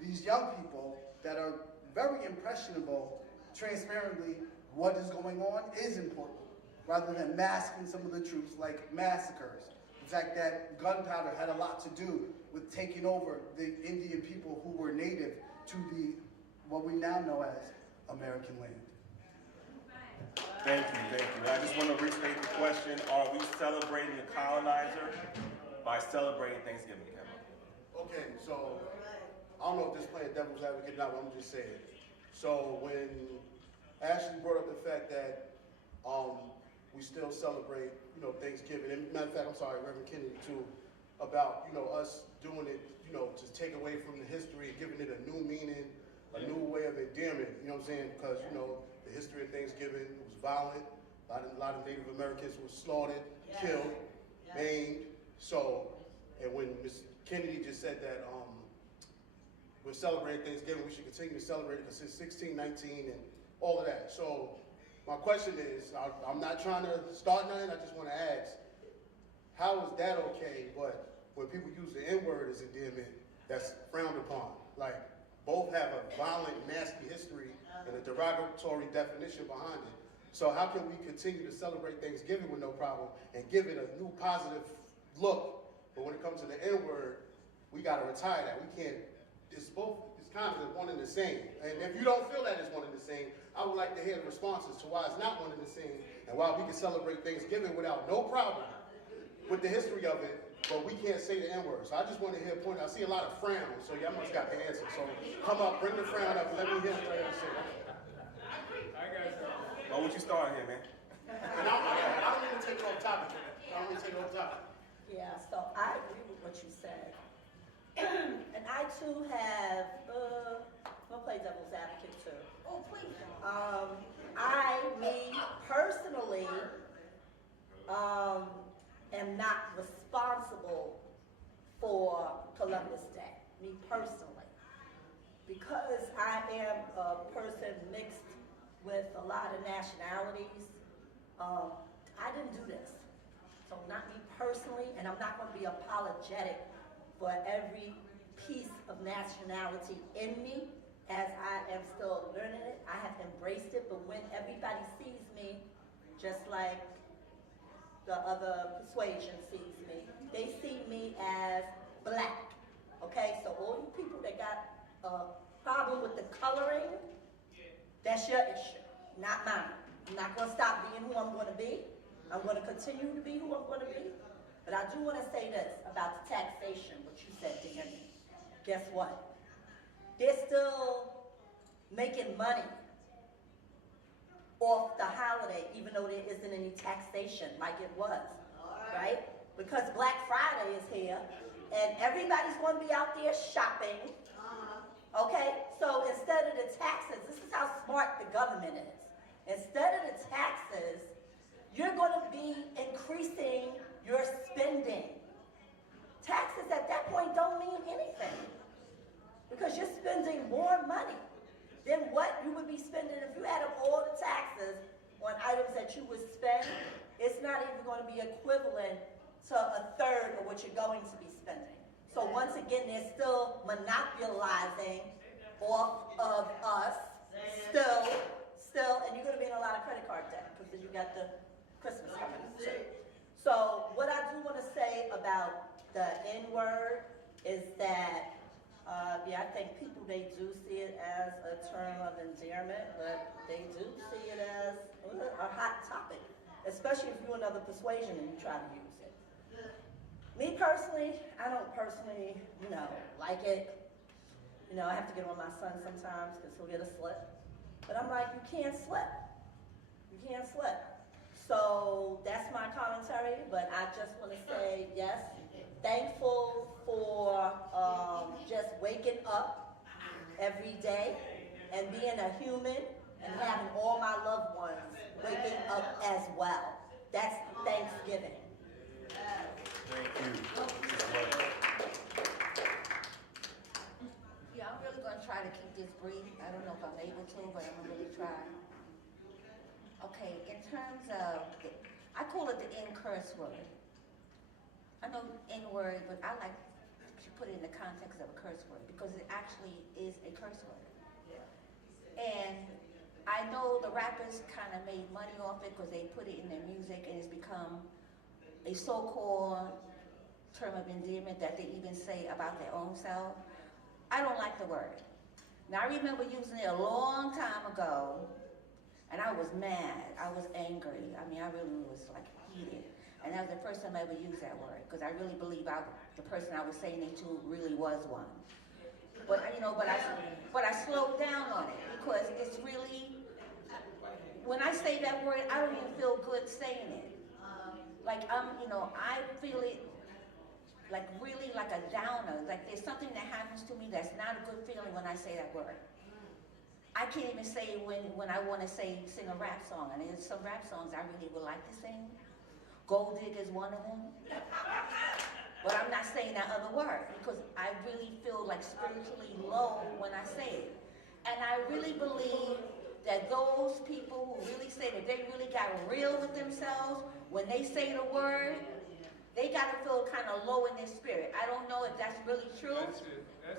these young people that are very impressionable transparently what is going on is important, rather than masking some of the truths like massacres. The fact that gunpowder had a lot to do with taking over the Indian people who were native to the what we now know as American land. Thank you. I just want to restate the question. Are we celebrating the colonizer by celebrating Thanksgiving, Kevin? Okay, so I don't know if this is playing devil's advocate or not, but I'm just saying. So when Ashley brought up the fact that we still celebrate, Thanksgiving, and matter of fact, I'm sorry, Reverend Kennedy too, about, us doing it, to take away from the history and giving it a new meaning, a new way of endearment, you know what I'm saying? Because, the history of Thanksgiving was violent. A lot of Native Americans were slaughtered, killed, maimed. So, and when Ms. Kennedy just said that we're celebrating Thanksgiving, we should continue to celebrate it because it's 1619 and all of that. So, my question is, I'm not trying to start nothing, I just want to ask, how is that okay, but when people use the N-word as endearment, that's frowned upon? Like, both have a violent, nasty history and a derogatory definition behind it. So how can we continue to celebrate Thanksgiving with no problem and give it a new positive look? But when it comes to the N-word, we got to retire that. We can't, it's kind of one and the same. And if you don't feel that it's one and the same, I would like to hear the responses to why it's not one and the same, and why we can celebrate Thanksgiving without no problem with the history of it, but we can't say the N-word. So I just want to hear a point. I see a lot of frowns, so y'all must got the answer. So come up, bring the frown up, and let me hear what you say. Oh, what you starting here, man? And I don't mean to take it off topic. Yeah, so I agree with what you said. And I too have, I'll play devil's advocate too. Oh, please. Me personally, am not responsible for Columbus Day, me personally. Because I am a person mixed with a lot of nationalities, I didn't do this. So not me personally, and I'm not gonna be apologetic for every piece of nationality in me, as I am still learning it. I have embraced it, but when everybody sees me, just like the other persuasion sees me, they see me as black, okay? So all you people that got a problem with the coloring, that's your issue, not mine. I'm not gonna stop being who I'm gonna be. I'm gonna continue to be who I'm gonna be. But I do wanna say this about the taxation, what you said, Danny. Guess what? They're still making money off the holiday, even though there isn't any taxation like it was, right? Because Black Friday is here, and everybody's gonna be out there shopping, okay? So instead of the taxes, this is how smart the government is. Instead of the taxes, you're gonna be increasing your spending. Taxes at that point don't mean anything, because you're spending more money than what you would be spending if you added all the taxes on items that you would spend. It's not even going to be equivalent to a third of what you're going to be spending. So once again, they're still monopolizing off of us, still, and you're going to be in a lot of credit card debt because you got the Christmas coming too. So what I do want to say about the N-word is that, I think people, they do see it as a term of endearment, but they do see it as a hot topic, especially if you're another persuasion and you try to use it. Me personally, I don't personally, like it. I have to get on my son sometimes because he'll get a slip. But I'm like, you can't slip. You can't slip. So that's my commentary, but I just want to say, yes, thankful for just waking up every day and being a human and having all my loved ones waking up as well. That's Thanksgiving. Thank you. Yeah, I'm really going to try to keep this brief. I don't know if I'm able to, but I'm going to really try. Okay, in terms of, I call it the N-curse word. I know N-word, but I like to put it in the context of a curse word because it actually is a curse word. And I know the rappers kind of made money off it because they put it in their music and it's become a so-called term of endearment that they even say about their own self. I don't like the word. Now I remember using it a long time ago and I was mad, I was angry. I mean, I really was like heated. And that was the first time I ever used that word because I really believe the person I was saying it to really was one. But but I slowed down on it because it's really, when I say that word, I don't even feel good saying it. Like I feel it like really like a downer. Like there's something that happens to me that's not a good feeling when I say that word. I can't even say when I want to sing a rap song. And there's some rap songs I really would like to sing. Gold Digger is one of them. But I'm not saying that other word because I really feel like spiritually low when I say it. And I really believe that those people who really say that they really got real with themselves, when they say the word, they got to feel kind of low in their spirit. I don't know if that's really true,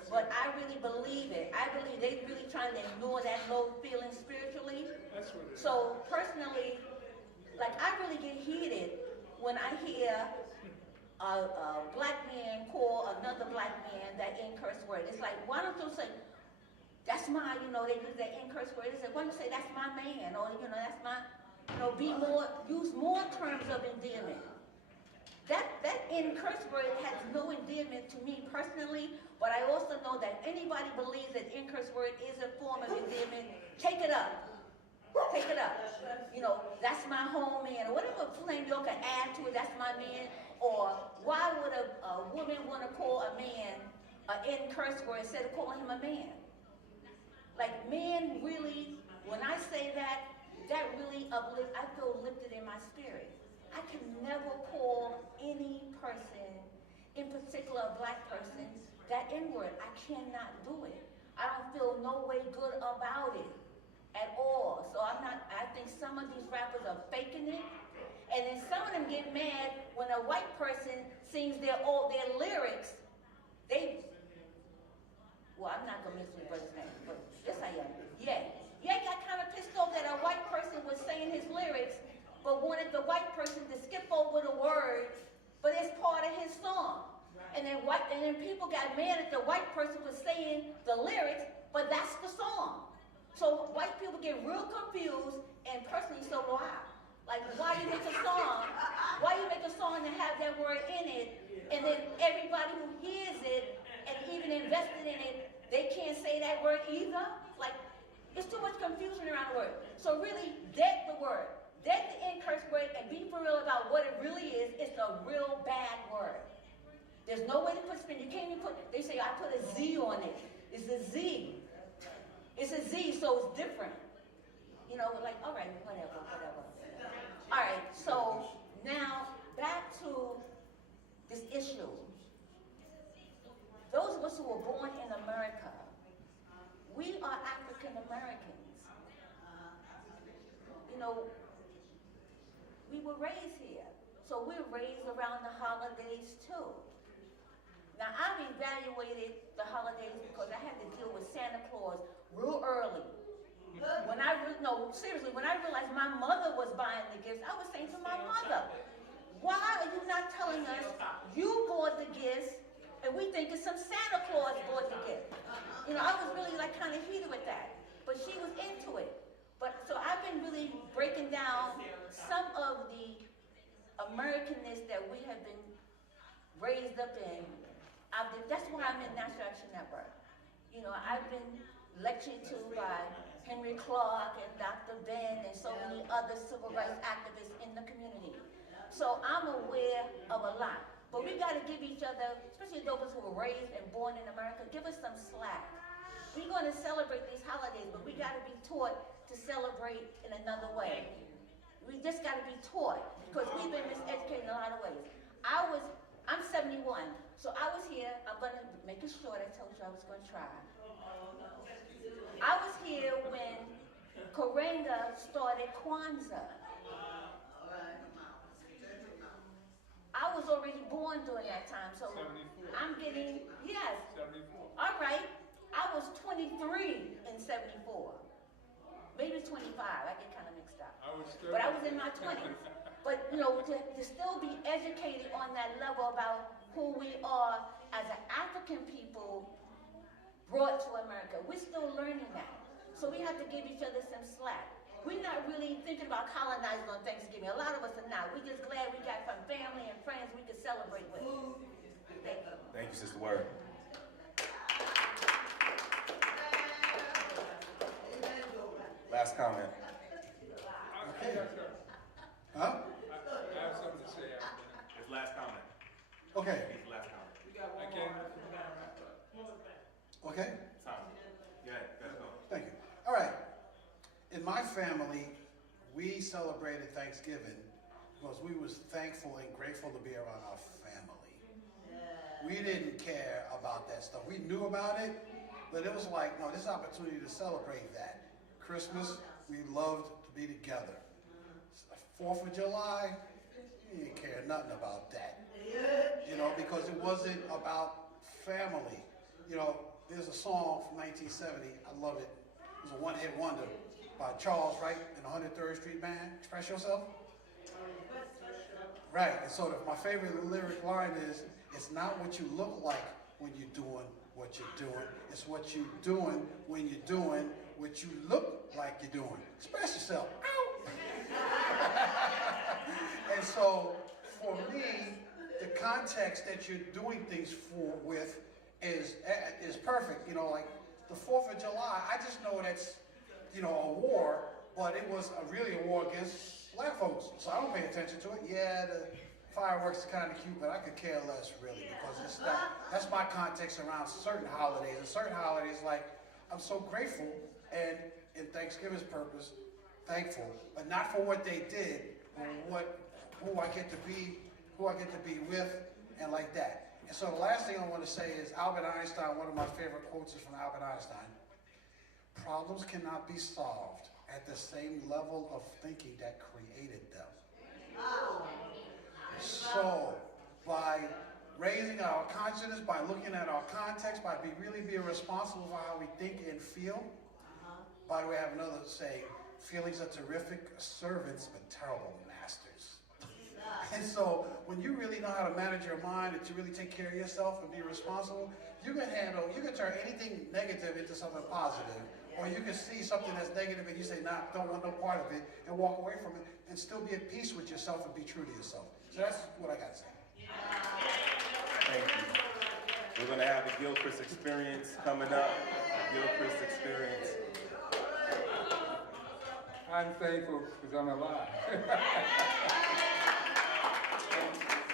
but I really believe it. I believe they really trying trying to ignore that low feeling spiritually. That's what it is. So personally, like I really get heated when I hear a black man call another black man that in curse word. It's like, why don't you say, that's my, they use that in curse word. They say, why don't you say that's my man, or that's my, use more terms of endearment. That in curse word has no endearment to me personally, but I also know that anybody believes that in curse word is a form of endearment, take it up. Take it up. That's my home man, or whatever flame you can add to it, that's my man. Or why would a woman want to call a man an in curse word instead of calling him a man? Like, man really, when I say that, that really uplifts, I feel lifted in my spirit. I can never call any person, in particular a black person, that N-word. I cannot do it. I don't feel no way good about it at all. So I think some of these rappers are faking it. And then some of them get mad when a white person sings their lyrics. I'm not going to mention the brother's name, but yes I am. Yeah, got kind of pissed off that a white person was saying his lyrics, but wanted the white person to skip over the words, but it's part of his song. And then people got mad that the white person was saying the lyrics, but that's the song. So white people get real confused, and personally so do I. Like, why you make a song to have that word in it, and then everybody who hears it and even invested in it, they can't say that word either? Like, it's too much confusion around the word. So really, dead the word. Dead the in curse word and be for real about what it really is. It's a real bad word. There's no way to put spin. You can't even they say I put a Z on it. It's a Z. It's a Z, so it's different. Like, all right, whatever. All right, so now back to this issue. Those of us who were born in America, we are African Americans. We were raised here, so we're raised around the holidays too. Now, I've evaluated the holidays because I had to deal with Santa Claus real early. When I realized my mother was buying the gifts, I was saying to my mother, why are you not telling us you bought the gifts and we think it's some Santa Claus bought the gift? I was really kind of heated with that, but she was into it. So I've been really breaking down some of the Americanness that we have been raised up in. That's why I'm in National Action Network. I've been lectured to by Henry Clark and Dr. Ben and so many other civil rights activists in the community. So I'm aware of a lot. But we got to give each other, especially those who were raised and born in America, give us some slack. We're going to celebrate these holidays, but we got to be taught to celebrate in another way. We just got to be taught, because we've been miseducated in a lot of ways. I'm 71, so I was here. I'm going to make it short. I told you I was going to try. I was here when Karenga started Kwanzaa. I was already born during that time, so 74. I'm getting, yes. 74. All right. I was 23 in 74. Maybe 25. I get kind of mixed up. But I was in my 20s. But, to still be educated on that level about who we are as an African people brought to America. We're still learning that. So we have to give each other some slack. We're not really thinking about colonizing on Thanksgiving. A lot of us are not. We're just glad we got some family and friends we can celebrate with. Thank you. Thank you, Sister Word. Last comment. Huh? I have something to say after that. His last comment. Okay. His last comment. I can't. Okay. Tom. Yeah, gotta go. Thank you. All right. In my family, we celebrated Thanksgiving because we was thankful and grateful to be around our family. We didn't care about that stuff. We knew about it, but it was like, no, this is an opportunity to celebrate that. Christmas, we loved to be together. 4th of July, we didn't care nothing about that. Because it wasn't about family. There's a song from 1970, I love it. was a one-hit wonder by Charles Wright and the 103rd Street Band. Express Yourself. Right, and so my favorite lyric line is, it's not what you look like when you're doing what you're doing. It's what you're doing when you're doing what you look like you're doing. Express yourself. Ow! And so, for me, the context that you're doing things with is perfect. You know, like the 4th of July, I just know that's, you know, a war, but it was really a war against black folks. So I don't pay attention to it. Yeah, the fireworks are kind of cute, but I could care less really, because that's my context around certain holidays. And certain holidays, like, I'm so grateful and in Thanksgiving's purpose, thankful, but not for what they did, but who I get to be with, and like that. And so the last thing I want to say is Albert Einstein, one of my favorite quotes is from Albert Einstein. Problems cannot be solved at the same level of thinking that created them. So, by raising our consciousness, by looking at our context, by really being responsible for how we think and feel. By the way, I have another saying, feelings are terrific servants, but terrible masters. And so, when you really know how to manage your mind and to really take care of yourself and be responsible, you can turn anything negative into something positive. Or you can see something that's negative and you say, nah, don't want no part of it, and walk away from it, and still be at peace with yourself and be true to yourself. So that's what I got to say. Thank you. We're going to have the Gilchrist Experience coming up. Gilchrist Experience. I'm thankful because I'm alive.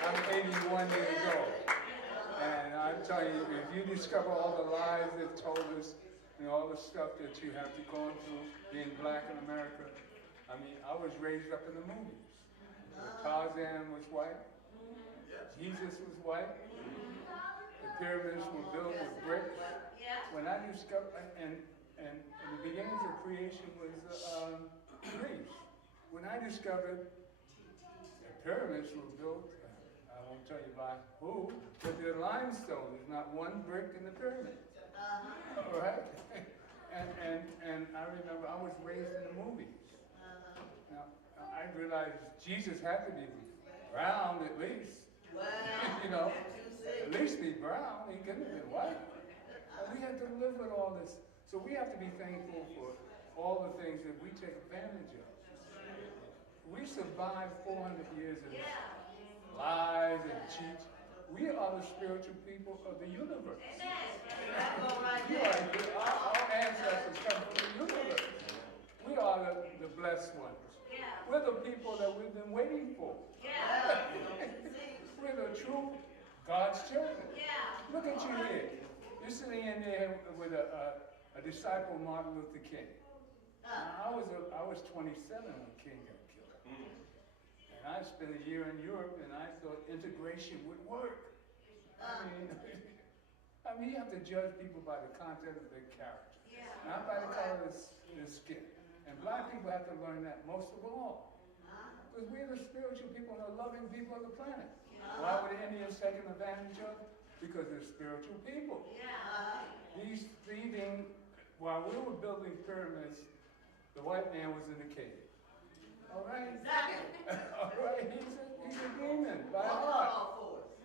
I'm 81 years old. And I'm telling you, if you discover all the lies they've told us, and all the stuff that you have to go through being black in America, I mean, I was raised up in the movies. Tarzan was white. Jesus was white. The pyramids were built with bricks. When I discovered, and the beginnings of creation was Greece. When I discovered the pyramids were built, I won't tell you by who, but they're limestone. There's not one brick in the pyramid. All right? And I remember I was raised in the movies. Now, I realized Jesus had to be brown at least. You know, at least be brown. He couldn't have been white. And we had to live with all this. So we have to be thankful for all the things that we take advantage of. We survived 400 years of lies and cheats. We are the spiritual people of the universe. Our ancestors come from the universe. We are the blessed ones. We're the people that we've been waiting for. We're the true God's children. Look at you here. You're sitting in there with a disciple, Martin Luther King. Now, I was 27 when King got killed. And I spent a year in Europe, and I thought integration would work. I mean, you have to judge people by the content of their character, not by the color of their skin. And black people have to learn that most of all. Because we're the spiritual people and the loving people of the planet. Why were the Indians taken advantage of? Because they're spiritual people. These thieving, while we were building pyramids, the white man was in the cave. All right? All right? He's a demon by heart.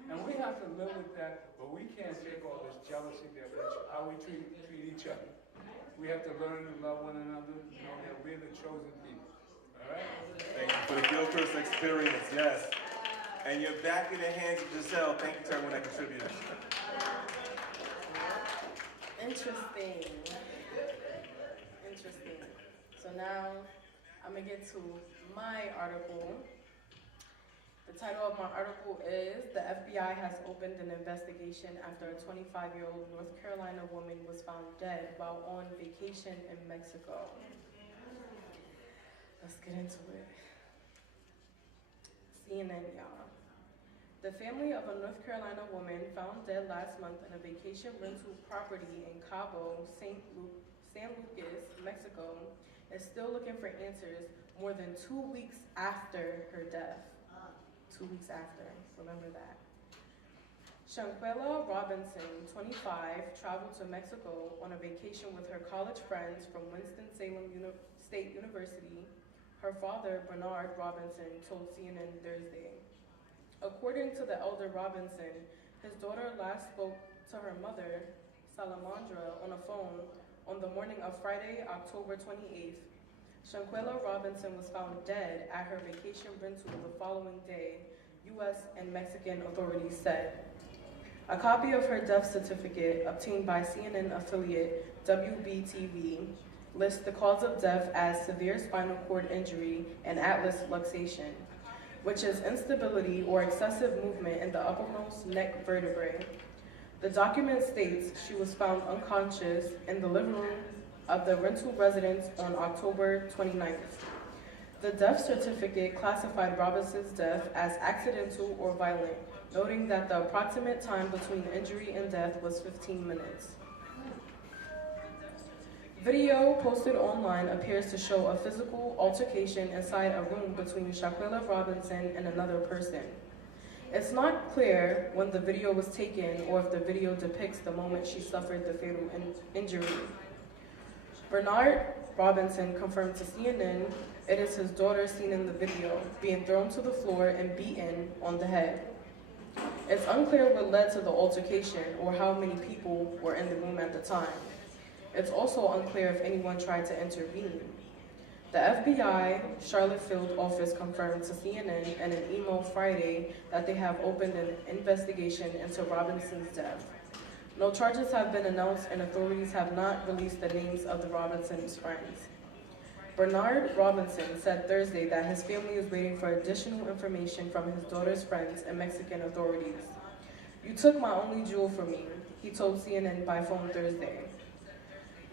And we have to live with that, but we can't take all this jealousy that how we treat each other. We have to learn to love one another, know that we're the chosen people. All right? Thank you for the Gilchrist Experience, yes. And you're back in the hands of Giselle. Thank you to everyone that contributed. Interesting. So now I'm gonna get to my article. The title of my article is "The FBI has opened an investigation after a 25-year-old North Carolina woman was found dead while on vacation in Mexico." Let's get into it. CNN, y'all. The family of a North Carolina woman found dead last month in a vacation rental property in Cabo San Lucas, Mexico, is still looking for answers more than 2 weeks after her death. 2 weeks after, remember that. Shanquella Robinson, 25, traveled to Mexico on a vacation with her college friends from Winston-Salem State University. Her father, Bernard Robinson, told CNN Thursday. According to the elder Robinson, his daughter last spoke to her mother, Salamandra, on a phone on the morning of Friday, October 28th. Shanquella Robinson was found dead at her vacation rental the following day, U.S. and Mexican authorities said. A copy of her death certificate, obtained by CNN affiliate WBTV, lists the cause of death as severe spinal cord injury and atlas luxation, which is instability or excessive movement in the uppermost neck vertebrae. The document states she was found unconscious in the living room of the rental residence on October 29th. The death certificate classified Robinson's death as accidental or violent, noting that the approximate time between injury and death was 15 minutes. Video posted online appears to show a physical altercation inside a room between Shanquella Robinson and another person. It's not clear when the video was taken or if the video depicts the moment she suffered the fatal injury. Bernard Robinson confirmed to CNN it is his daughter seen in the video being thrown to the floor and beaten on the head. It's unclear what led to the altercation or how many people were in the room at the time. It's also unclear if anyone tried to intervene. The FBI Charlotte Field office confirmed to CNN in an email Friday that they have opened an investigation into Robinson's death. No charges have been announced and authorities have not released the names of the Robinson's friends. Bernard Robinson said Thursday that his family is waiting for additional information from his daughter's friends and Mexican authorities. "You took my only jewel from me," he told CNN by phone Thursday.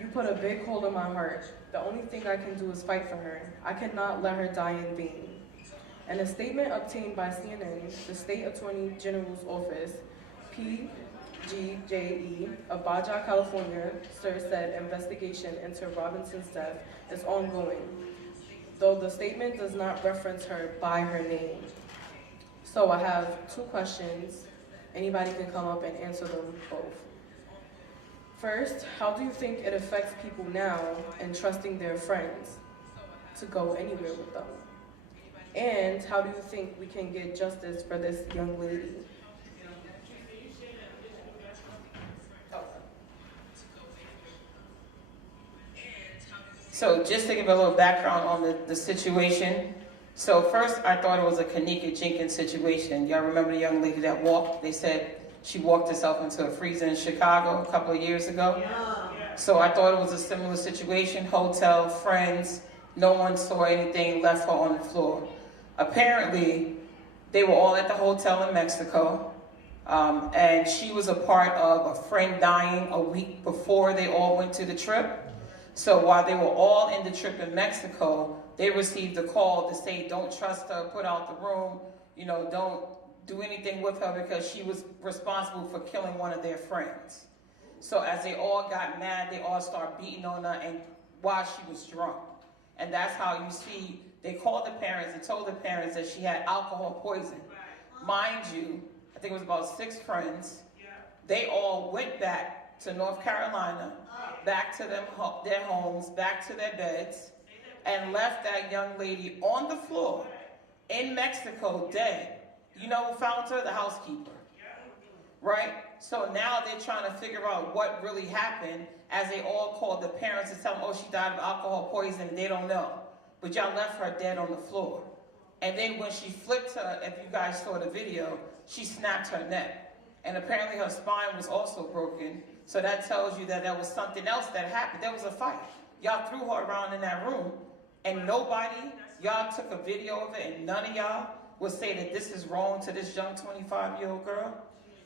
"You put a big hole in my heart. The only thing I can do is fight for her. I cannot let her die in vain." In a statement obtained by CNN, the State Attorney General's office, PGJE of Baja California, said investigation into Robinson's death is ongoing, though the statement does not reference her by her name. So I have two questions. Anybody can come up and answer them both. First, how do you think it affects people now in trusting their friends to go anywhere with them? And how do you think we can get justice for this young lady? So just to give a little background on the situation. So first, I thought it was a Kanika Jenkins situation. Y'all remember the young lady that walked? They said she walked herself into a freezer in Chicago a couple of years ago. So I thought it was a similar situation. Hotel, friends, no one saw anything, left her on the floor. Apparently, they were all at the hotel in Mexico. And she was a part of a friend dying a week before they all went to the trip. So while they were all in the trip in Mexico, they received a call to say, don't trust her, put out the room, don't do anything with her because she was responsible for killing one of their friends. So as they all got mad, they all started beating on her and while she was drunk. And that's how you see, they called the parents and told the parents that she had alcohol poison. Mind you, I think it was about 6 friends. They all went back to North Carolina, back to their homes, back to their beds, and left that young lady on the floor in Mexico dead. You know who found her? The housekeeper. Right? So now they're trying to figure out what really happened as they all called the parents to tell them, oh, she died of alcohol poisoning. They don't know. But y'all left her dead on the floor. And then when she flipped her, if you guys saw the video, she snapped her neck. And apparently her spine was also broken. So that tells you that there was something else that happened. There was a fight. Y'all threw her around in that room, and nobody, y'all took a video of it, and none of y'all would say that this is wrong to this young 25-year-old girl.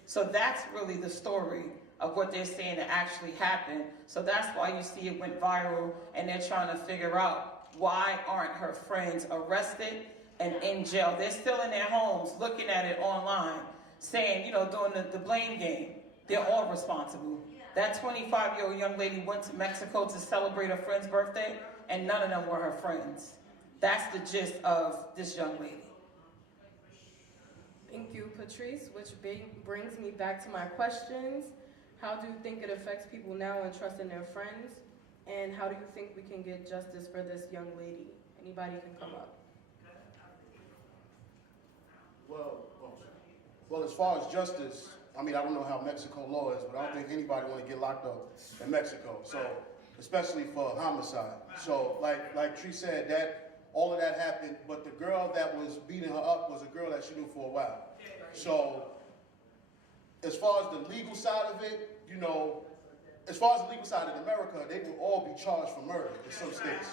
So that's really the story of what they're saying that actually happened. So that's why you see it went viral, and they're trying to figure out why aren't her friends arrested and in jail. They're still in their homes looking at it online, saying, doing the blame game. They're all responsible. That 25-year-old young lady went to Mexico to celebrate her friend's birthday, and none of them were her friends. That's the gist of this young lady. Thank you, Patrice, which brings me back to my questions. How do you think it affects people now in trusting their friends? And how do you think we can get justice for this young lady? Anybody can come up. Well, as far as justice, I mean, I don't know how Mexico law is, but I don't think anybody want to get locked up in Mexico. So, especially for homicide. So, like Tree said, that all of that happened, but the girl that was beating her up was a girl that she knew for a while. So, as far as the legal side of it, you know, as far as the legal side in America, they will all be charged for murder in some states.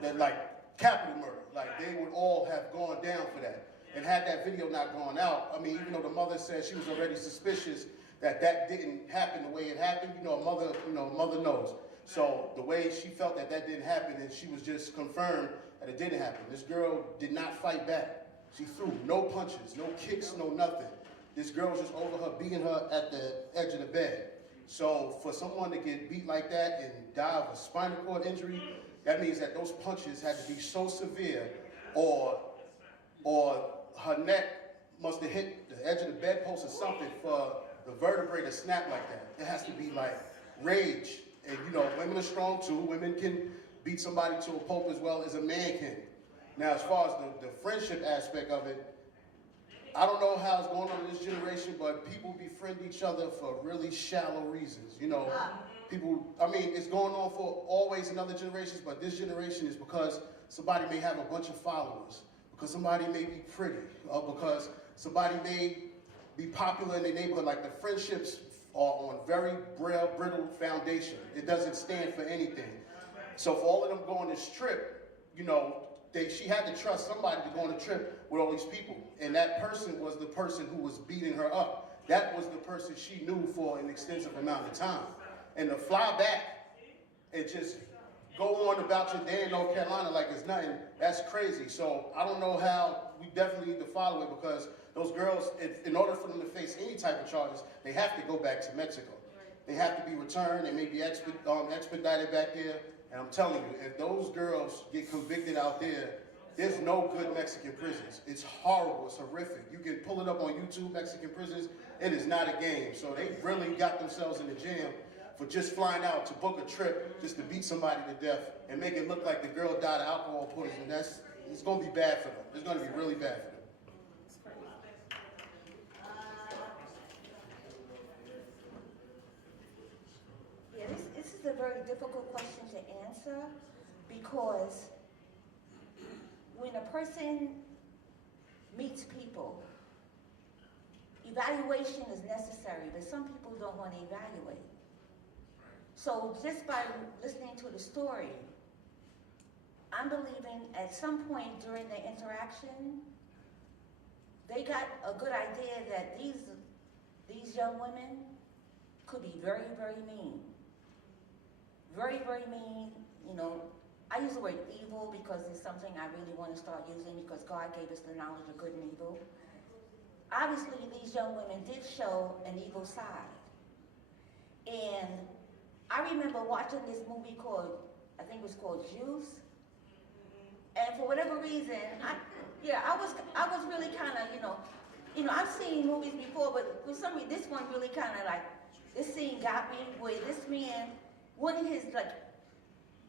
That like capital murder, like they would all have gone down for that. And had that video not gone out, I mean, even though the mother said she was already suspicious that that didn't happen the way it happened, mother knows. So the way she felt that that didn't happen, and she was just confirmed that it didn't happen. This girl did not fight back. She threw no punches, no kicks, no nothing. This girl was just over her, beating her at the edge of the bed. So for someone to get beat like that and die of a spinal cord injury, that means that those punches had to be so severe, or her neck must have hit the edge of the bedpost or something for the vertebrae to snap like that. It has to be like rage. And women are strong too. Women can beat somebody to a pulp as well as a man can. Now, as far as the friendship aspect of it, I don't know how it's going on in this generation, but people befriend each other for really shallow reasons. People, I mean, it's going on for always in other generations, but this generation is because somebody may have a bunch of followers, because somebody may be pretty, or because somebody may be popular in their neighborhood. Like the friendships are on very brittle foundation. It doesn't stand for anything. So for all of them going this trip, she had to trust somebody to go on a trip with all these people. And that person was the person who was beating her up. That was the person she knew for an extensive amount of time. And to fly back and just go on about your day in North Carolina like it's nothing, that's crazy. So I don't know how. We definitely need to follow it, because those girls, in order for them to face any type of charges, they have to go back to Mexico. They have to be returned. They may be expedited back there. And I'm telling you, if those girls get convicted out there, there's no good Mexican prisons. It's horrible. It's horrific. You can pull it up on YouTube, Mexican prisons. It is not a game. So they really got themselves in the jam for just flying out to book a trip just to beat somebody to death and make it look like the girl died of alcohol poisoning. It's going to be bad for them. It's going to be really bad for them. Yeah, this is a very difficult question to answer, because when a person meets people, evaluation is necessary, but some people don't want to evaluate. So just by listening to the story, I'm believing at some point during the interaction, they got a good idea that these young women could be very, very mean. Very, very mean. I use the word evil because it's something I really want to start using, because God gave us the knowledge of good and evil. Obviously, these young women did show an evil side. And I remember watching this movie I think it was called Juice. And for whatever reason, I was really kind of, I've seen movies before, but for some reason, this one really kind of like, this scene got me where this man, one of his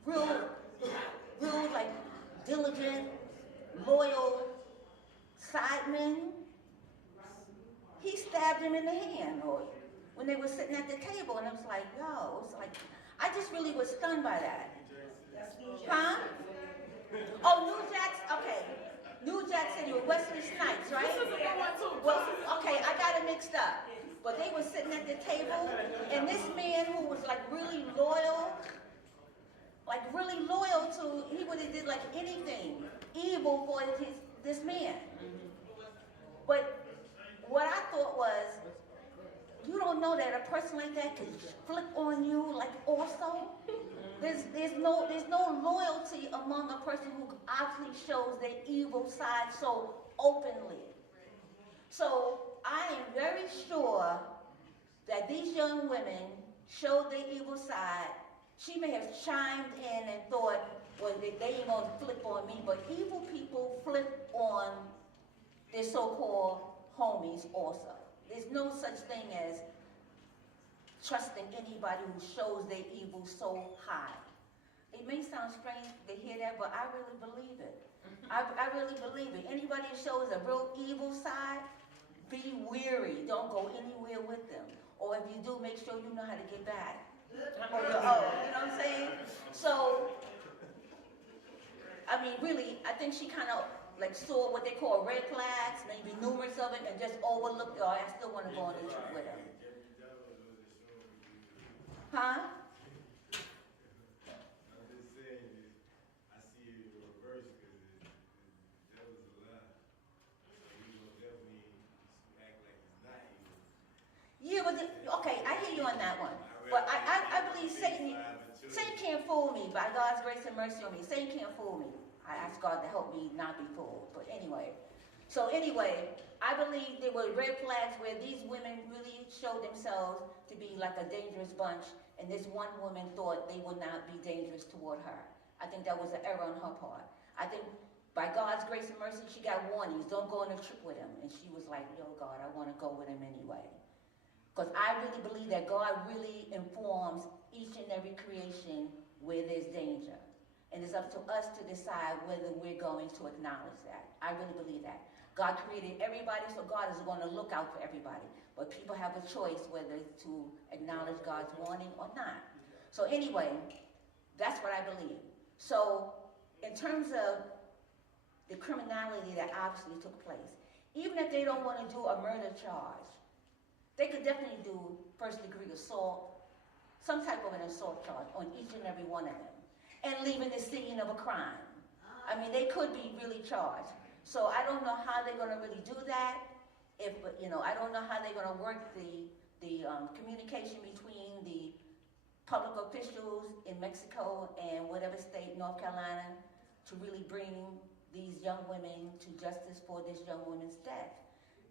real diligent, loyal sidemen, he stabbed him in the hand, or when they were sitting at the table, and it was like, I just really was stunned by that. Huh? Oh, New Jack City with Wesley Snipes, right? This is a good one too. Well, okay, I got it mixed up. But they were sitting at the table, and this man who was really loyal to, he would have did anything evil for this man. But what I thought was, you don't know that a person like that could flip on you also? There's no loyalty among a person who obviously shows their evil side so openly. So I am very sure that these young women showed their evil side. She may have chimed in and thought, well, they ain't gonna flip on me, but evil people flip on their so-called homies also. There's no such thing as trusting anybody who shows their evil so high. It may sound strange to hear that, but I really believe it. I really believe it. Anybody who shows a real evil side, be weary. Don't go anywhere with them. Or if you do, make sure you know how to get back on your own. You know what I'm saying? So, I mean, really, I think she kind of like saw what they call red flags, maybe numerous of it, and just overlooked it. Oh, I still want to go on the trip with her. Huh? Yeah, but okay, I hear you on that one. But I believe Satan can't fool me by God's grace and mercy on me. Satan can't fool me. I ask God to help me not be fooled. But anyway, I believe there were red flags where these women really showed themselves to be like a dangerous bunch, and this one woman thought they would not be dangerous toward her. I think that was an error on her part. I think by God's grace and mercy, she got warnings. Don't go on a trip with him. And she was like, yo, God, I want to go with him anyway. Because I really believe that God really informs each and every creation where there's danger. And it's up to us to decide whether we're going to acknowledge that. I really believe that. God created everybody, so God is going to look out for everybody. But people have a choice whether to acknowledge God's warning or not. So anyway, that's what I believe. So in terms of the criminality that obviously took place, even if they don't want to do a murder charge, they could definitely do first-degree assault, some type of an assault charge on each and every one of them, and leaving the scene of a crime. I mean, they could be really charged. So I don't know how they're going to really do that. I don't know how they're going to work the communication between the public officials in Mexico and whatever state, North Carolina, to really bring these young women to justice for this young woman's death.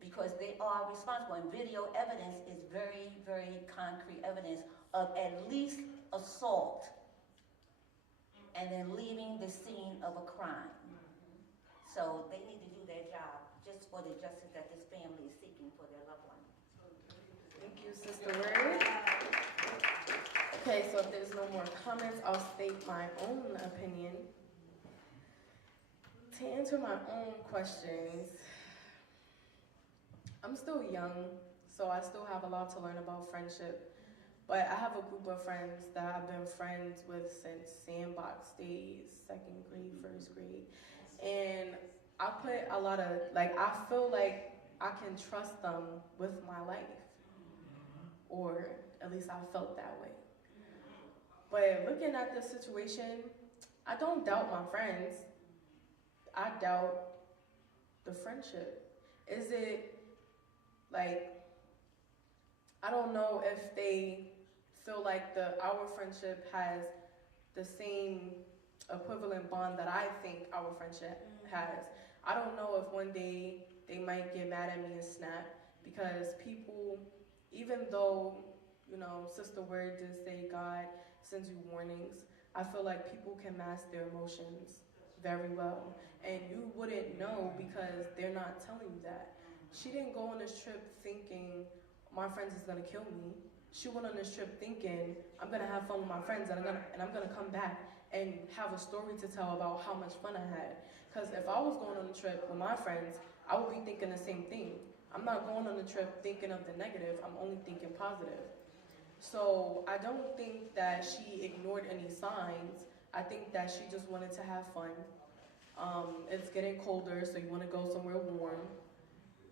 Because they are responsible, and video evidence is very, very concrete evidence of at least assault and then leaving the scene of a crime. So they need to do their job just for the justice that this family is seeking for their loved one. Thank you, Sister Word. Okay, so if there's no more comments, I'll state my own opinion. To answer my own questions, I'm still young, so I still have a lot to learn about friendship. But I have a group of friends that I've been friends with since sandbox days, 2nd grade, 1st grade. And I put a lot of, I feel like I can trust them with my life. Or at least I felt that way. But looking at the situation, I don't doubt my friends. I doubt the friendship. Is it I don't know if they feel like our friendship has the same equivalent bond that I think our friendship has. I don't know if one day they might get mad at me and snap, because people, even though, Sister Word did say God sends you warnings, I feel like people can mask their emotions very well. And you wouldn't know because they're not telling you that. She didn't go on this trip thinking my friends is gonna kill me. She went on this trip thinking I'm gonna have fun with my friends and I'm gonna come back and have a story to tell about how much fun I had. Because if I was going on a trip with my friends, I would be thinking the same thing. I'm not going on the trip thinking of the negative, I'm only thinking positive. So I don't think that she ignored any signs. I think that she just wanted to have fun. It's getting colder, so you want to go somewhere warm.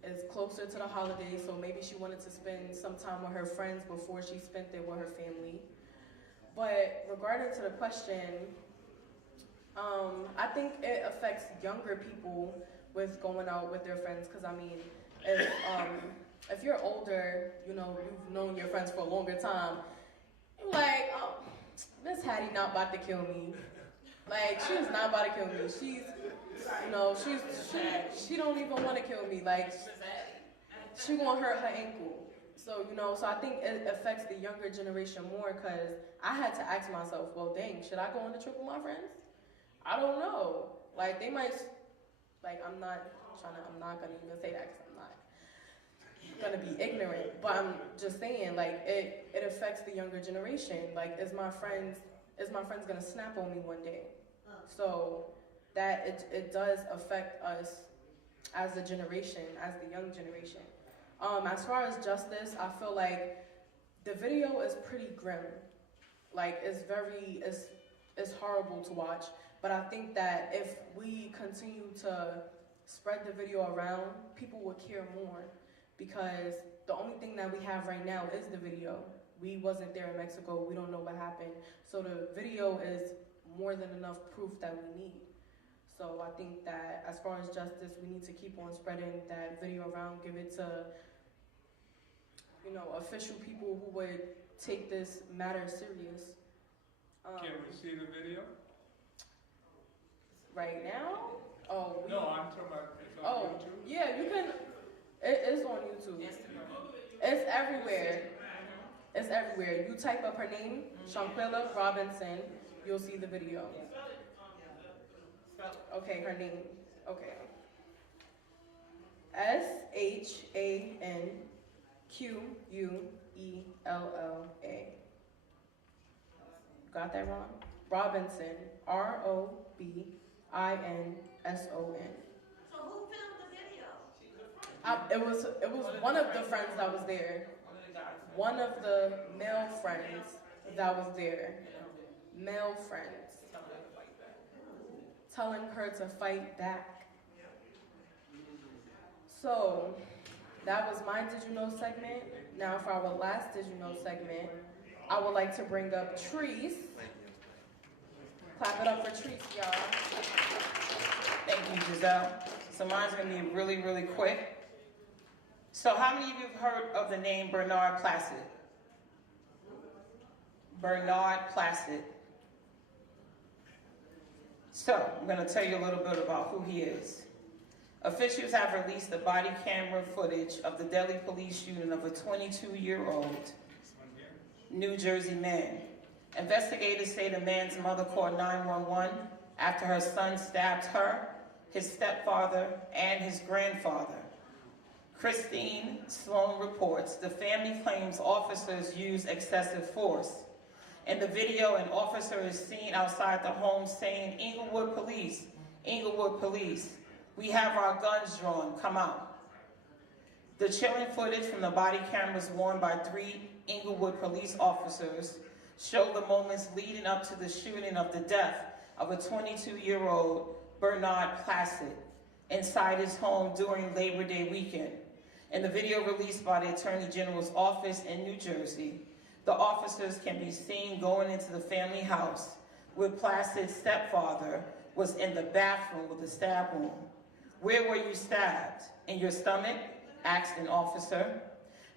It's closer to the holidays, so maybe she wanted to spend some time with her friends before she spent it with her family. But regarding to the question, I think it affects younger people with going out with their friends, because I mean, if you're older, you've known your friends for a longer time, you're like, oh, Miss Hattie not about to kill me. She's not about to kill me. She's, she don't even want to kill me. She won't hurt her ankle. So, so I think it affects the younger generation more, because I had to ask myself, well, dang, should I go on the trip with my friends? I don't know. They might, I'm not I'm not gonna even say that because I'm not gonna be ignorant, but I'm just saying, like, it affects the younger generation. Like, is my friends gonna snap on me one day? So that it does affect us as a generation, as the young generation. As far as justice, I feel like the video is pretty grim. Like, it's horrible to watch. But I think that if we continue to spread the video around, people will care more, because the only thing that we have right now is the video. We wasn't there in Mexico. We don't know what happened. So the video is more than enough proof that we need. So I think that as far as justice, we need to keep on spreading that video around, give it to, official people who would take this matter serious. Can we see the video? Right now? Oh, no, I'm talking about it's on YouTube. Yeah, you can. It is on YouTube. It's everywhere. It's everywhere. You type up her name, Shanquella Robinson, you'll see the video. Okay, her name. Okay. SHANQUELLA. Got that wrong? Robinson. ROBINSON. So who filmed the video? It was one of the friends that was there. One of the male friends that was there. Male friends. Telling her to fight back. So, that was my Did You Know segment. Now for our last Did You Know segment, I would like to bring up Trees. Clap it up for Trees, y'all. Thank you, Giselle. So mine's gonna be really, really quick. So how many of you have heard of the name Bernard Placid? Bernard Placid. So I'm gonna tell you a little bit about who he is. Officials have released the body camera footage of the Delhi police shooting of a 22-year-old New Jersey man. Investigators say the man's mother called 911 after her son stabbed her, his stepfather, and his grandfather. Christine Sloan reports the family claims officers used excessive force. In the video, an officer is seen outside the home saying, "Inglewood police, Inglewood police. We have our guns drawn, come out." The chilling footage from the body cameras worn by 3 Inglewood police officers show the moments leading up to the shooting of the death of a 22-year-old Bernard Placid inside his home during Labor Day weekend. In the video released by the Attorney General's office in New Jersey, the officers can be seen going into the family house where Placid's stepfather was in the bathroom with a stab wound. "Where were you stabbed? In your stomach?" asked an officer.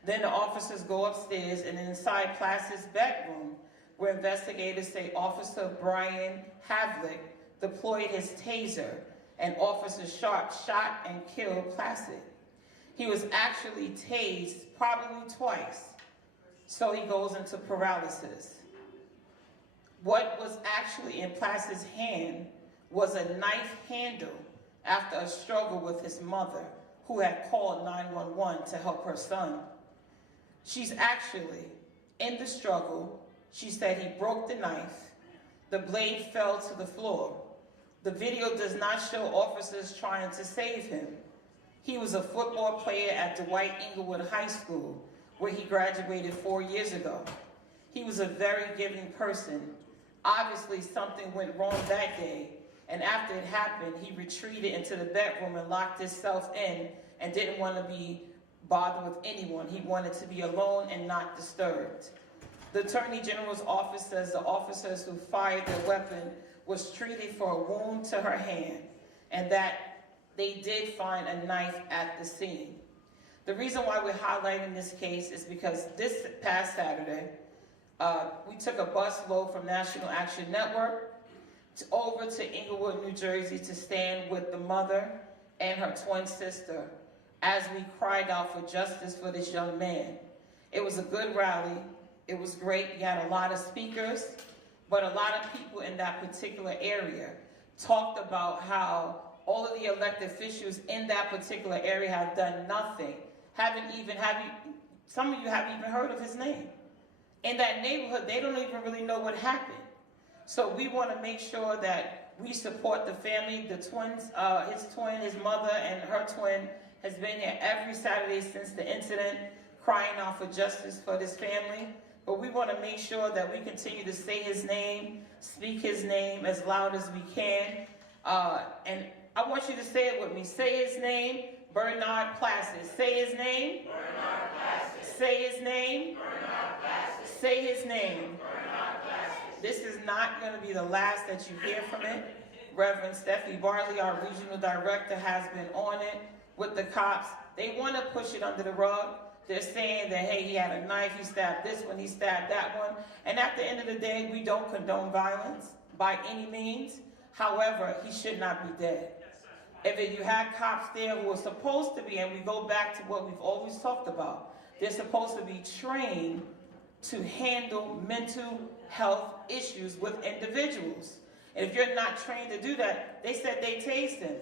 Then the officers go upstairs and inside Placid's bedroom, where investigators say Officer Brian Havlick deployed his taser and Officer Sharp shot and killed Placid. He was actually tased probably twice, so he goes into paralysis. What was actually in Placid's hand was a knife handle after a struggle with his mother, who had called 911 to help her son. She's actually in the struggle. She said he broke the knife. The blade fell to the floor. The video does not show officers trying to save him. He was a football player at Dwight Inglewood High School, where he graduated 4 years ago. He was a very giving person. Obviously, something went wrong that day, and after it happened, he retreated into the bedroom and locked himself in and didn't want to be bothered with anyone. He wanted to be alone and not disturbed. The Attorney General's office says the officers who fired their weapon was treated for a wound to her hand, and that they did find a knife at the scene. The reason why we're highlighting this case is because this past Saturday, we took a bus load from National Action Network over to Inglewood, New Jersey to stand with the mother and her twin sister as we cried out for justice for this young man. It was a good rally. It was great. You had a lot of speakers, but a lot of people in that particular area talked about how all of the elected officials in that particular area have done nothing. Some of you haven't even heard of his name. In that neighborhood, they don't even really know what happened. So we want to make sure that we support the family. The twins, his mother and her twin has been here every Saturday since the incident, crying out for justice for this family. But we want to make sure that we continue to say his name, speak his name as loud as we can. And I want you to say it with me. Say his name, Bernard Placid. Say his name. Bernard Placid. Say his name. Bernard Placid. Say his name. Bernard Placid. This is not going to be the last that you hear from it. Reverend Steffi Barley, our regional director, has been on it with the cops. They want to push it under the rug. They're saying that, hey, he had a knife, he stabbed this one, he stabbed that one. And at the end of the day, we don't condone violence by any means. However, he should not be dead. If you had cops there who were supposed to be, and we go back to what we've always talked about, they're supposed to be trained to handle mental health issues with individuals. And if you're not trained to do that, they said they tased him.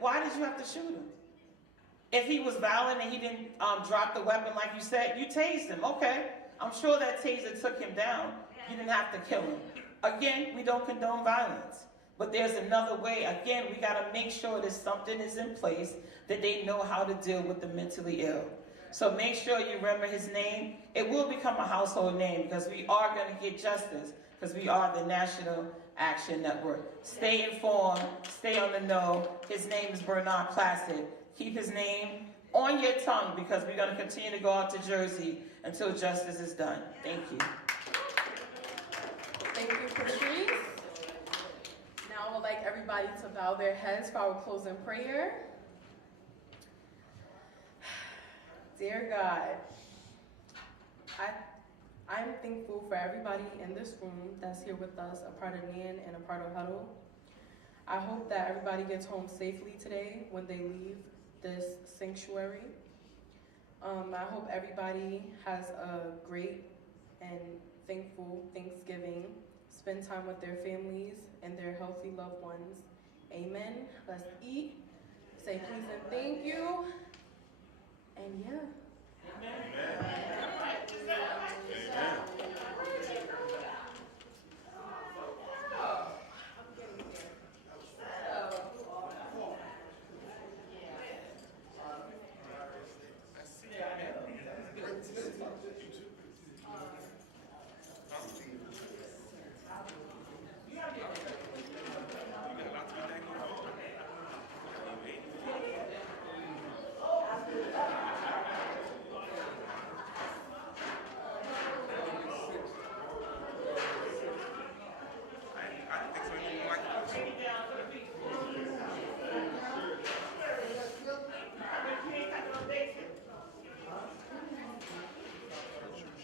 Why did you have to shoot him? If he was violent and he didn't drop the weapon like you said, you tased him. Okay, I'm sure that taser took him down. You didn't have to kill him. Again, we don't condone violence. But there's another way. Again, we got to make sure that something is in place that they know how to deal with the mentally ill. So make sure you remember his name. It will become a household name because we are going to get justice because we are the National Action Network. Stay informed. Stay on the know. His name is Bernard Placid. Keep his name on your tongue because we're going to continue to go out to Jersey until justice is done. Thank you. Thank you, Patrice. Now I would like everybody to bow their heads for our closing prayer. Dear God, I'm thankful for everybody in this room that's here with us, a part of NAN and a part of Huddle. I hope that everybody gets home safely today when they leave this sanctuary. I hope everybody has a great and thankful Thanksgiving. Spend time with their families and their healthy loved ones. Amen. Let's eat. Say please and thank you. And yeah. Amen. Amen.